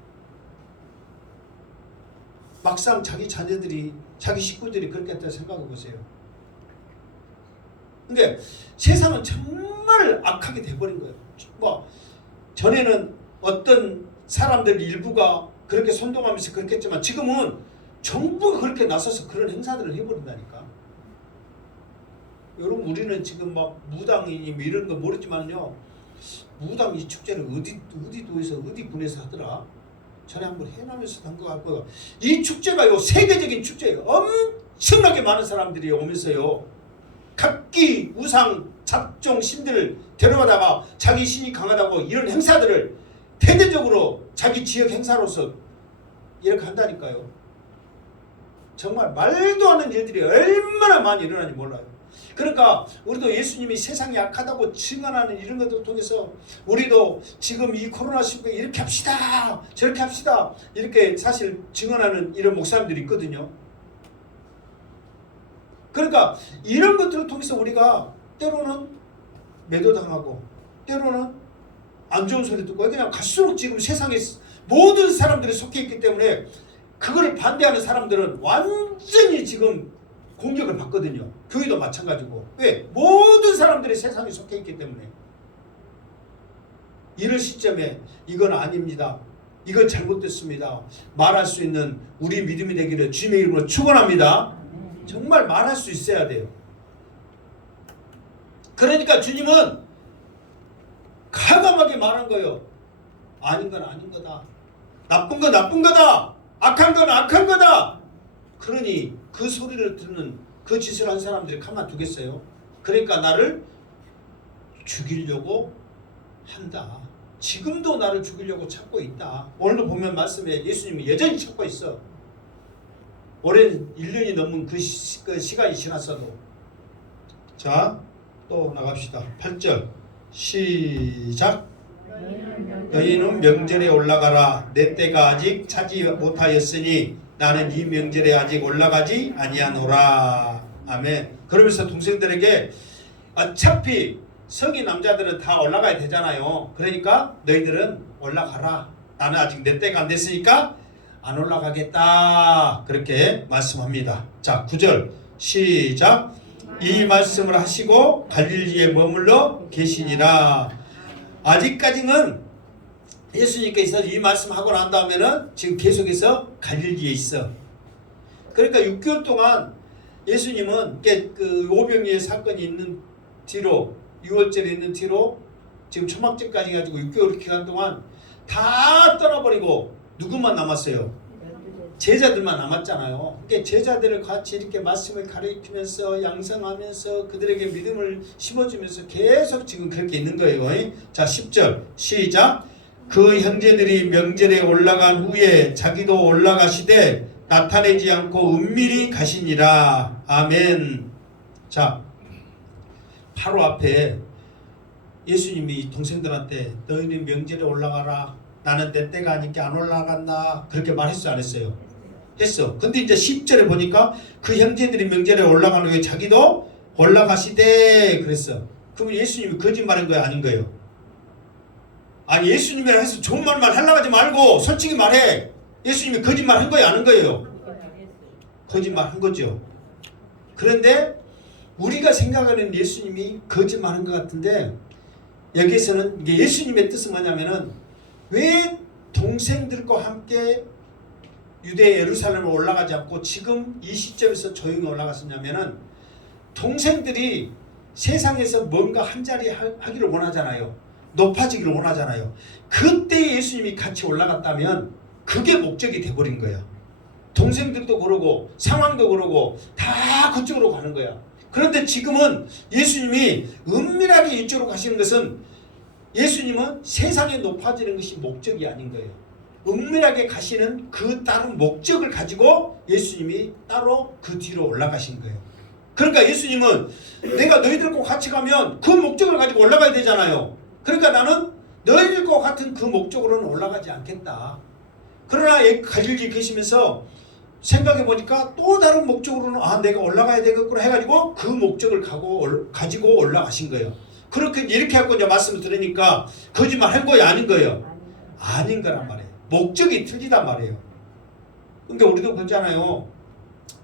막상 자기 자녀들이 자기 식구들이 그렇게 했다 생각해 보세요. 근데 세상은 정말 악하게 돼버린 거예요. 뭐 전에는 어떤 사람들 일부가 그렇게 선동하면서 그렇게 했지만 지금은 정부가 그렇게 나서서 그런 행사들을 해버린다니까. 여러분 우리는 지금 막 무당이니 뭐 이런 거 모르지만요. 무당 이 축제를 어디 도에서 어디 군에서 하더라. 전에 한번 해나면서 한 거 같고요. 이 축제가요 세계적인 축제예요. 엄청나게 많은 사람들이 오면서요. 각기 우상 잡종 신들을 데려가다가 자기 신이 강하다고 이런 행사들을 대대적으로 자기 지역 행사로서 이렇게 한다니까요. 정말 말도 안 되는 일들이 얼마나 많이 일어나는지 몰라요. 그러니까 우리도 예수님이 세상이 약하다고 증언하는 이런 것들을 통해서 우리도 지금 이 코로나19에 이렇게 합시다 저렇게 합시다 이렇게 사실 증언하는 이런 목사님들이 있거든요. 그러니까 이런 것들을 통해서 우리가 때로는 매도당하고 때로는 안 좋은 소리 듣고 그냥 갈수록 지금 세상에 모든 사람들이 속해 있기 때문에 그걸 반대하는 사람들은 완전히 지금 공격을 받거든요. 교회도 마찬가지고. 왜? 모든 사람들이 세상에 속해 있기 때문에. 이런 시점에 이건 아닙니다. 이건 잘못됐습니다. 말할 수 있는 우리 믿음이 되기를 주님의 이름으로 축원합니다. 정말 말할 수 있어야 돼요. 그러니까 주님은 과감하게 말한 거예요. 아닌 건 아닌 거다. 나쁜 건 나쁜 거다. 악한 건 악한 거다. 그러니 그 소리를 듣는 그 짓을 한 사람들이 가만 두겠어요? 그러니까 나를 죽이려고 한다. 지금도 나를 죽이려고 찾고 있다. 오늘도 보면 말씀에 예수님이 여전히 찾고 있어. 오랜 1년이 넘은 그 시간이 지났어도. 자, 또 나갑시다. 8절 시작. 너희는 명절에 올라가라. 내 때가 아직 차지 못하였으니 나는 이 명절에 아직 올라가지 아니하노라. 아멘. 그러면서 동생들에게 어차피 성인 남자들은 다 올라가야 되잖아요. 그러니까 너희들은 올라가라. 나는 아직 내 때가 안 됐으니까 안 올라가겠다. 그렇게 말씀합니다. 자, 9절 시작. 이 말씀을 하시고 갈릴리에 머물러 계시니라. 아직까지는 예수님께서 이 말씀하고 난 다음에는 지금 계속해서 갈릴리에 있어. 그러니까 6개월 동안 예수님은 그 오병이의 사건이 있는 뒤로 6월절에 있는 뒤로 지금 초막절까지 가지고 6개월 기간 동안 다 떠나버리고 누구만 남았어요? 제자들만 남았잖아요. 그러니까 제자들을 같이 이렇게 말씀을 가르치면서 양성하면서 그들에게 믿음을 심어주면서 계속 지금 그렇게 있는 거예요. 자, 10절 시작. 그 형제들이 명절에 올라간 후에 자기도 올라가시되 나타내지 않고 은밀히 가시니라. 아멘. 자, 바로 앞에 예수님이 동생들한테 너희는 명절에 올라가라. 나는 내 때가 아니까 안 올라간다. 그렇게 말했어 안 했어요? 했어. 근데 이제 10절에 보니까 그 형제들이 명절에 올라가는 후에 자기도 올라가시되 그랬어. 그럼 예수님이 거짓말한 거야 아닌 거예요? 아니 예수님이라 해서 좋은 말만 하려고 하지 말고 솔직히 말해. 예수님이 거짓말 한 거예요? 안 한 거예요? 거짓말 한 거죠. 그런데 우리가 생각하는 예수님이 거짓말 한 것 같은데 여기에서는 이게 예수님의 뜻은 뭐냐면은 왜 동생들과 함께 유대 예루살렘으로 올라가지 않고 지금 이 시점에서 조용히 올라갔었냐면은 동생들이 세상에서 뭔가 한 자리 하기를 원하잖아요. 높아지기를 원하잖아요. 그때 예수님이 같이 올라갔다면 그게 목적이 돼버린 거야. 동생들도 그러고 상황도 그러고 다 그쪽으로 가는 거야. 그런데 지금은 예수님이 은밀하게 이쪽으로 가시는 것은 예수님은 세상에 높아지는 것이 목적이 아닌 거예요. 은밀하게 가시는 그 다른 목적을 가지고 예수님이 따로 그 뒤로 올라가신 거예요. 그러니까 예수님은 내가 너희들과 같이 가면 그 목적을 가지고 올라가야 되잖아요. 그러니까 나는 너희들과 같은 그 목적으로는 올라가지 않겠다. 그러나 갈릴리 계시면서 생각해 보니까 또 다른 목적으로는 내가 올라가야 되겠구나 해가지고 그 목적을 가지고 올라가신 거예요. 그렇게 이렇게 하고 이제 말씀을 들으니까 거짓말 한 거예요, 아닌 거예요? 아닌 거란 말이에요. 목적이 틀리단 말이에요. 그러니까 우리도 그렇잖아요.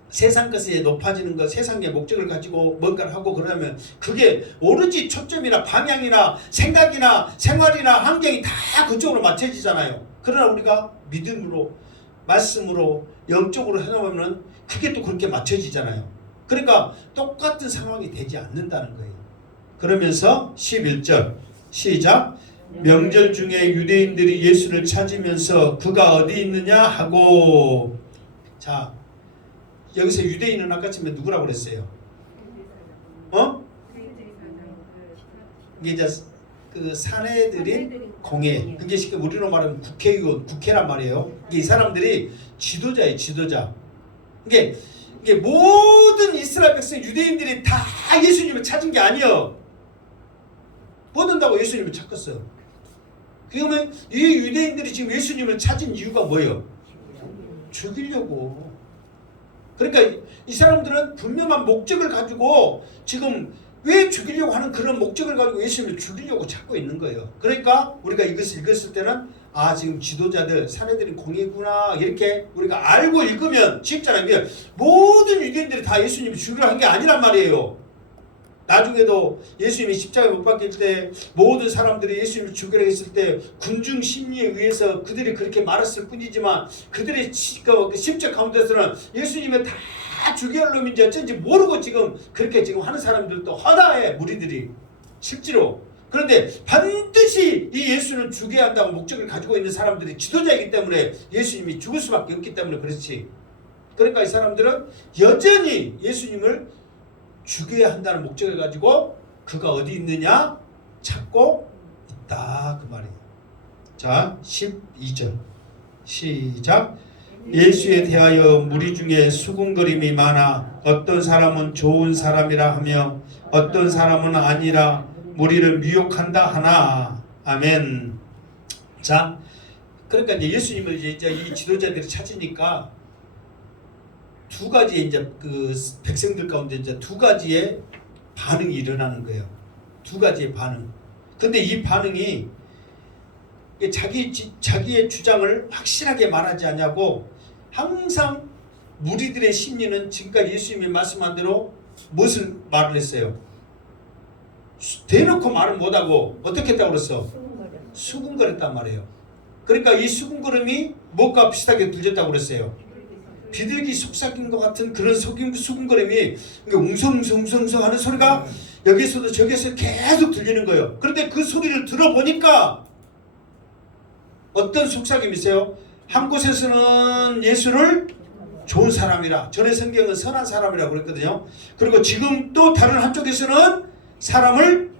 세상 것에 높아지는 것, 세상의 목적을 가지고 뭔가를 하고 그러면 그게 오로지 초점이나 방향이나 생각이나 생활이나 환경이 다 그쪽으로 맞춰지잖아요. 그러나 우리가 믿음으로, 말씀으로, 영적으로 해놓으면 그게 또 그렇게 맞춰지잖아요. 그러니까 똑같은 상황이 되지 않는다는 거예요. 그러면서 11절 시작. 명절 중에 유대인들이 예수를 찾으면서 그가 어디 있느냐 하고. 자, 여기서 유대인은 아까쯤에 누구라고 그랬어요? 이게 이제 그 사내들인 공회. 그게 지금 우리로 말하면 국회의원, 국회란 말이에요. 이 사람들이 지도자예요, 지도자. 이게 모든 이스라엘 백성 유대인들이 다 예수님을 찾은 게 아니에요. 뻗는다고 예수님을 찾겠어요. 그러면 이 유대인들이 지금 예수님을 찾은 이유가 뭐예요? 죽이려고. 그러니까 이 사람들은 분명한 목적을 가지고 지금 왜 죽이려고 하는 그런 목적을 가지고 예수님을 죽이려고 찾고 있는 거예요. 그러니까 우리가 이것을 읽었을 때는 지금 지도자들, 사내들은 공이구나 이렇게 우리가 알고 읽으면 쉽잖아요. 모든 유대인들이 다 예수님을 죽이려 한 게 아니란 말이에요. 나중에도 예수님이 십자가에 못 박힐 때 모든 사람들이 예수님을 죽이려 했을 때 군중 심리에 의해서 그들이 그렇게 말했을 뿐이지만 그들의 심적 가운데서는 예수님을 다 죽여야 할 놈인지 어쩐지 모르고 지금 그렇게 지금 하는 사람들도 허다해, 무리들이 실제로. 그런데 반드시 이 예수는 죽여야 한다고 목적을 가지고 있는 사람들이 지도자이기 때문에 예수님이 죽을 수밖에 없기 때문에 그렇지. 그러니까 이 사람들은 여전히 예수님을 죽여야 한다는 목적을 가지고 그가 어디 있느냐 찾고 있다, 그 말이에요. 자, 12절 시작. 예수에 대하여 무리 중에 수군거림이 많아 어떤 사람은 좋은 사람이라 하며 어떤 사람은 아니라 무리를 미혹한다 하나. 아멘. 자, 그러니까 이제 예수님을 이제 이 지도자들이 찾으니까 두 가지 이제 그 백성들 가운데 이제 두 가지의 반응이 일어나는 거예요. 두 가지의 반응. 근데 이 반응이 자기의 주장을 확실하게 말하지 않냐고 항상 무리들의 심리는 지금까지 예수님이 말씀한 대로 무엇을 말을 했어요? 대놓고 말을 못하고 어떻게 했다고 그랬어? 수군거렸단 말이에요. 그러니까 이 수군거림이 무엇과 비슷하게 들렸다고 그랬어요? 비둘기 속삭이는 것 같은 그런 수군거림이 웅성웅성 하는 소리가 여기서도 저기서 계속 들리는 거예요. 그런데 그 소리를 들어보니까 어떤 속삭임이 있어요? 한 곳에서는 예수를 좋은 사람이라, 전에 성경은 선한 사람이라고 그랬거든요. 그리고 지금 또 다른 한쪽에서는 사람을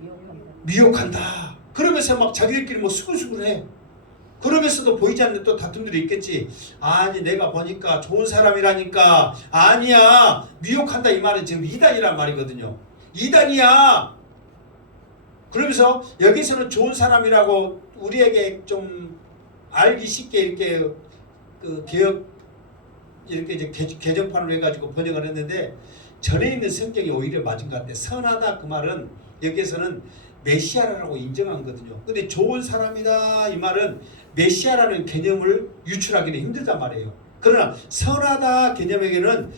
미혹한다. 그러면서 막 자기들끼리 뭐 수근수근해. 그러면서도 보이지 않는 또 다툼들이 있겠지. 아니 내가 보니까 좋은 사람이라니까. 아니야, 미혹한다. 이 말은 지금 이단이란 말이거든요. 이단이야. 그러면서 여기서는 좋은 사람이라고 우리에게 좀 알기 쉽게 이렇게 그 개혁 이렇게 이제 개정판을 해가지고 번역을 했는데 전에 있는 성경이 오히려 맞은 것 같아. 선하다 그 말은 여기에서는 메시아라고 인정한 거거든요. 근데 좋은 사람이다 이 말은 메시아라는 개념을 유출하기는 힘들단 말이에요. 그러나 선하다 개념에게는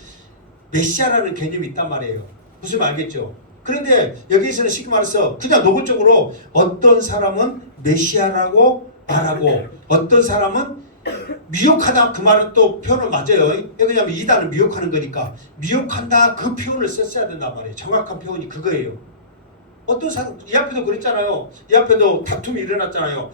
메시아라는 개념이 있단 말이에요. 무슨 말 알겠죠? 그런데 여기서는 쉽게 말해서 그냥 노골적으로 어떤 사람은 메시아라고 말하고 어떤 사람은 미혹하다 그 말은 또 표현은 맞아요. 왜냐하면 이단은 미혹하는 거니까 미혹한다 그 표현을 썼어야 된단 말이에요. 정확한 표현이 그거예요. 어떤 사람 이 앞에도 그랬잖아요. 이 앞에도 다툼이 일어났잖아요.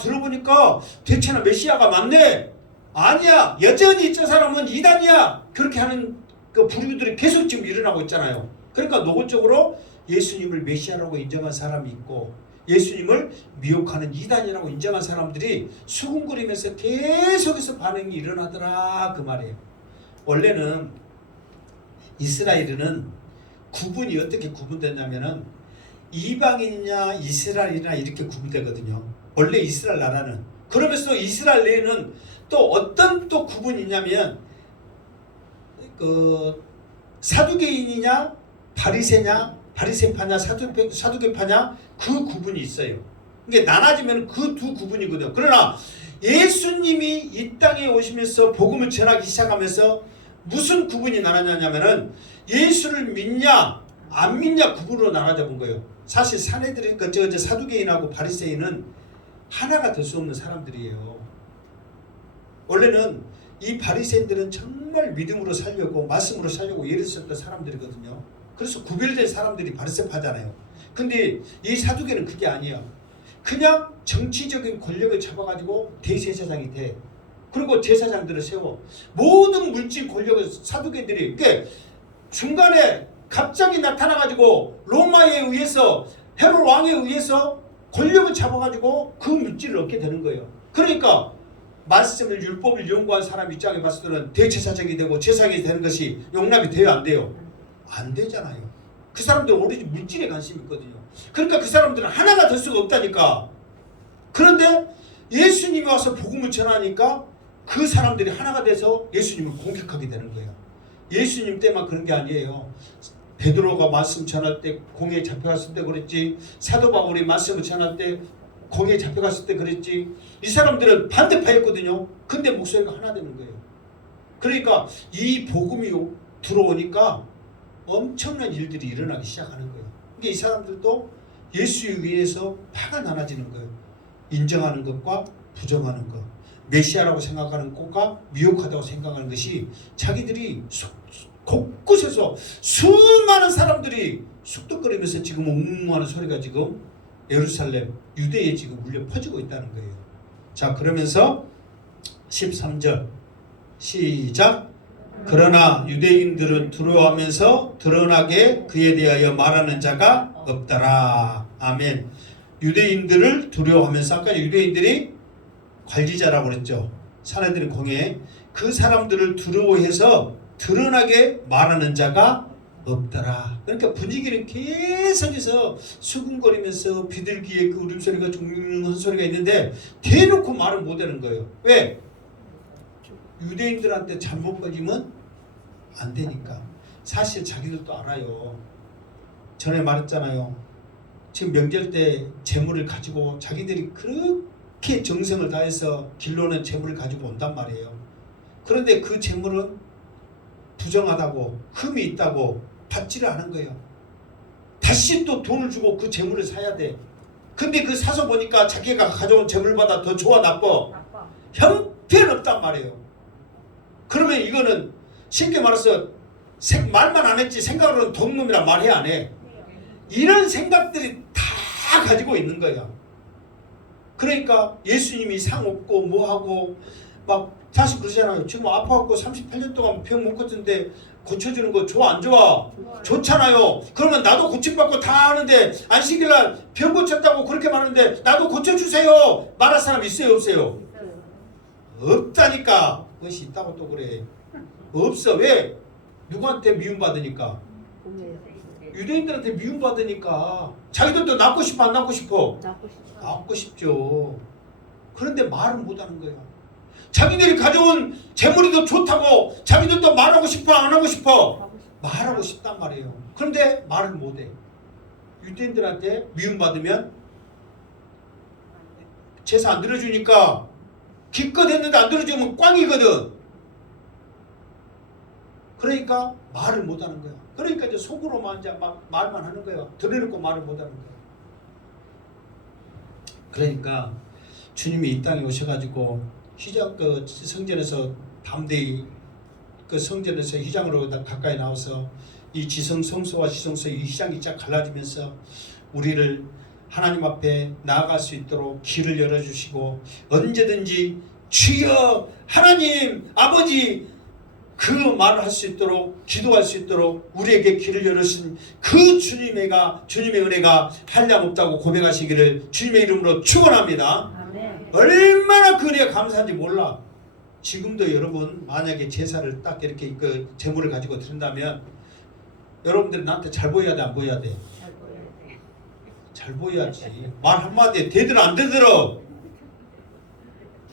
들어보니까 대체나 메시아가 맞네. 아니야, 여전히 저 사람은 이단이야. 그렇게 하는 그 부류들이 계속 지금 일어나고 있잖아요. 그러니까 노골적으로 예수님을 메시아라고 인정한 사람이 있고 예수님을 미혹하는 이단이라고 인정한 사람들이 수군거리면서 계속해서 반응이 일어나더라 그 말이에요. 원래는 이스라엘은 구분이 어떻게 구분됐냐면은 이방인이냐 이스라엘이냐 이렇게 구분되거든요. 원래 이스라엘 나라는. 그러면서 이스라엘 내에는 또 어떤 또 구분이 있냐면 그 사두개인이냐 바리새냐 바리새파냐 사두개파냐 그 구분이 있어요. 이게 나눠지면 그 두 구분이거든요. 그러나 예수님이 이 땅에 오시면서 복음을 전하기 시작하면서 무슨 구분이 나눠졌냐면은 예수를 믿냐 안 믿냐 구분으로 나눠져 본 거예요. 사실 사내들이 그저 사두개인하고 바리새인은 하나가 될 수 없는 사람들이에요. 원래는 이 바리새인들은 정말 믿음으로 살려고 말씀으로 살려고 예를 썼던 사람들이거든요. 그래서 구별된 사람들이 바리새파잖아요. 근데 이 사두개는 그게 아니에요. 그냥 정치적인 권력을 잡아가지고 대제사장이 돼. 그리고 제사장들을 세워. 모든 물질 권력을 사두개들이 그러니까 중간에 갑자기 나타나가지고 로마에 의해서 헤롯 왕에 의해서 권력을 잡아가지고 그 물질을 얻게 되는 거예요. 그러니까 말씀을 율법을 연구한 사람 입장에 봤을 때는 대제사장이 되고 제사장이 되는 것이 용납이 돼요 안 돼요? 안 되잖아요. 그 사람들은 오로지 물질에 관심이 있거든요. 그러니까 그 사람들은 하나가 될 수가 없다니까. 그런데 예수님이 와서 복음을 전하니까 그 사람들이 하나가 돼서 예수님을 공격하게 되는 거예요. 예수님 때만 그런 게 아니에요. 베드로가 말씀 전할 때 공에 잡혀갔을 때 그랬지. 사도 바울이 말씀을 전할 때 공에 잡혀갔을 때 그랬지. 이 사람들은 반대파였거든요. 근데 목소리가 하나 되는 거예요. 그러니까 이 복음이 들어오니까 엄청난 일들이 일어나기 시작하는 거예요. 그러니까 이 사람들도 예수에 의해서 파가 나눠지는 거예요. 인정하는 것과 부정하는 것, 메시아라고 생각하는 것과 미혹하다고 생각하는 것이 자기들이 곳곳에서 수많은 사람들이 숙덕거리면서 지금 웅웅하는 소리가 지금 예루살렘, 유대에 지금 울려 퍼지고 있다는 거예요. 자, 그러면서 13절 시작. 그러나 유대인들은 두려워하면서 드러나게 그에 대하여 말하는 자가 없더라. 아멘. 유대인들을 두려워하면서 아까 유대인들이 관리자라고 그랬죠. 사내들은 공에 그 사람들을 두려워해서 드러나게 말하는 자가 없더라. 그러니까 분위기는 계속해서 수군거리면서 비둘기의 그 울음소리가 종용한 소리가 있는데 대놓고 말을 못하는 거예요. 왜? 유대인들한테 잘못 걸리면 안 되니까. 사실 자기들도 알아요. 전에 말했잖아요. 지금 명절 때 재물을 가지고 자기들이 그렇게 정성을 다해서 길러낸 재물을 가지고 온단 말이에요. 그런데 그 재물은 부정하다고 흠이 있다고 받지를 않은 거예요. 다시 또 돈을 주고 그 재물을 사야 돼. 근데 그 사서 보니까 자기가 가져온 재물보다 더 좋아 나빠? 형편없단 말이에요. 그러면 이거는 쉽게 말해서 말만 안 했지 생각으로는 돈놈이란 말해 안 해. 이런 생각들이 다 가지고 있는 거야. 그러니까 예수님이 상 없고 뭐하고 막 사실 그러잖아요. 지금 아파갖고 38년 동안 병 못 고쳤는데 고쳐주는 거 좋아 안 좋아? 좋잖아요. 그러면 나도 고침받고 다 하는데 안식일날 병 고쳤다고 그렇게 말하는데 나도 고쳐주세요 말할 사람 있어요 없어요? 없다니까. 그것이 있다고 또 그래. 없어. 왜? 누구한테 미움받으니까? 유대인들한테 미움받으니까. 자기들도 낳고 싶어 안 낳고 싶어? 낳고 싶죠. 그런데 말을 못하는 거야. 자기들이 가져온 재물이 더 좋다고 자기들도 말하고 싶어 안 하고 싶어? 말하고 싶단 말이에요. 그런데 말을 못해. 유대인들한테 미움받으면 제사 안 들어주니까 기껏 했는데 안 들어주면 꽝이거든. 그러니까 말을 못하는 거야. 그러니까 이제 속으로만 이제 막 말만 하는 거야. 들어놓고 말을 못하는 거야. 그러니까 주님이 이 땅에 오셔가지고 휘장 그 성전에서 담대히 그 성전에서 휘장으로 가까이 나와서 이 지성성소와 지성소 이 휘장이 쫙 갈라지면서 우리를 하나님 앞에 나아갈 수 있도록 길을 열어주시고 언제든지 주여 하나님 아버지 그 말을 할 수 있도록 기도할 수 있도록 우리에게 길을 열으신 그 주님의 은혜가 한량없다고 고백하시기를 주님의 이름으로 축원합니다. 아멘. 얼마나 그 은혜가 감사한지 몰라. 지금도 여러분 만약에 제사를 딱 이렇게 그 제물을 가지고 드린다면 여러분들이 나한테 잘 보여야 돼, 안 보여야 돼? 잘 보여야 돼. 잘 보여야지. 말 한마디에 대들어 안 대들어?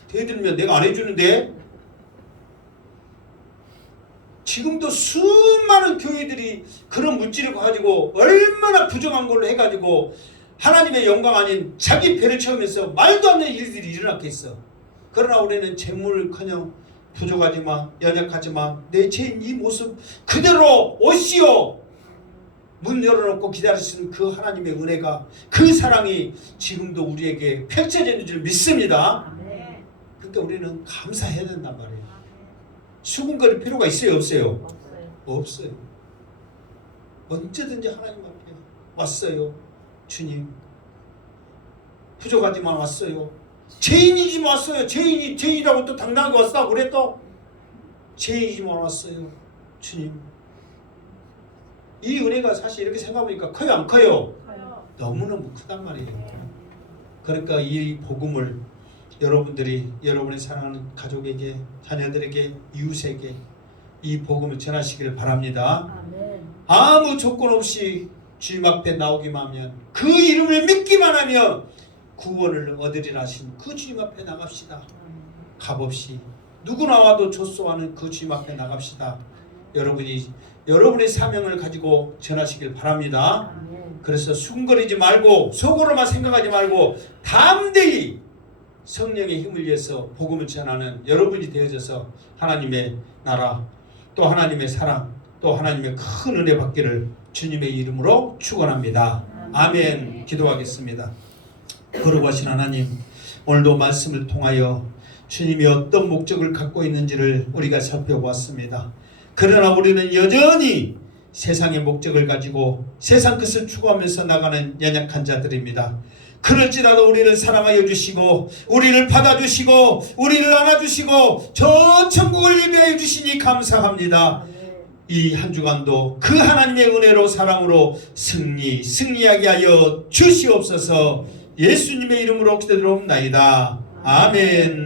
대들면 내가 안 해주는데. 지금도 수많은 교회들이 그런 물질을 가지고 얼마나 부정한 걸로 해가지고 하나님의 영광 아닌 자기 배를 채우면서 말도 안 되는 일들이 일어났겠어. 그러나 우리는 재물커녕 부족하지만 연약하지만 내 죄인 이 모습 그대로 오시오. 문 열어놓고 기다리시는 그 하나님의 은혜가 그 사랑이 지금도 우리에게 펼쳐지는 줄 믿습니다. 아멘. 그러니까 우리는 감사해야 된단 말이에요. 수군거릴 필요가 있어요, 없어요? 없어요. 없어요. 언제든지 하나님 앞에 왔어요. 주님 부족하지만 왔어요. 죄인이지만 왔어요. 죄인이라고 또 당당하게 왔다 그래 또 죄인이지만 왔어요. 주님 이 은혜가 사실 이렇게 생각해보니까 커요 안 커요? 커요. 너무너무 크단 말이에요. 그러니까 이 복음을 여러분들이 여러분의 사랑하는 가족에게 자녀들에게 이웃에게 이 복음을 전하시기를 바랍니다. 아멘. 아무 조건 없이 주님 앞에 나오기만 하면 그 이름을 믿기만 하면 구원을 얻으리라 하신 그 주님 앞에 나갑시다. 값없이 누구나 와도 조소하는 그 주님 앞에 나갑시다. 여러분의 사명을 가지고 전하시길 바랍니다. 아멘. 그래서 수군거리지 말고 속으로만 생각하지 말고 담대히 성령의 힘을 위해서 복음을 전하는 여러분이 되어져서 하나님의 나라 또 하나님의 사랑 또 하나님의 큰 은혜 받기를 주님의 이름으로 축원합니다. 아멘. 기도하겠습니다. 거룩하신 하나님, 오늘도 말씀을 통하여 주님이 어떤 목적을 갖고 있는지를 우리가 살펴보았습니다. 그러나 우리는 여전히 세상의 목적을 가지고 세상 것을 추구하면서 나가는 연약한 자들입니다. 그럴지라도 우리를 사랑하여 주시고 우리를 받아주시고 우리를 안아주시고 저 천국을 예비하여 주시니 감사합니다. 이 한 주간도 그 하나님의 은혜로 사랑으로 승리하게 하여 주시옵소서. 예수님의 이름으로 기도드리옵나이다. 아멘.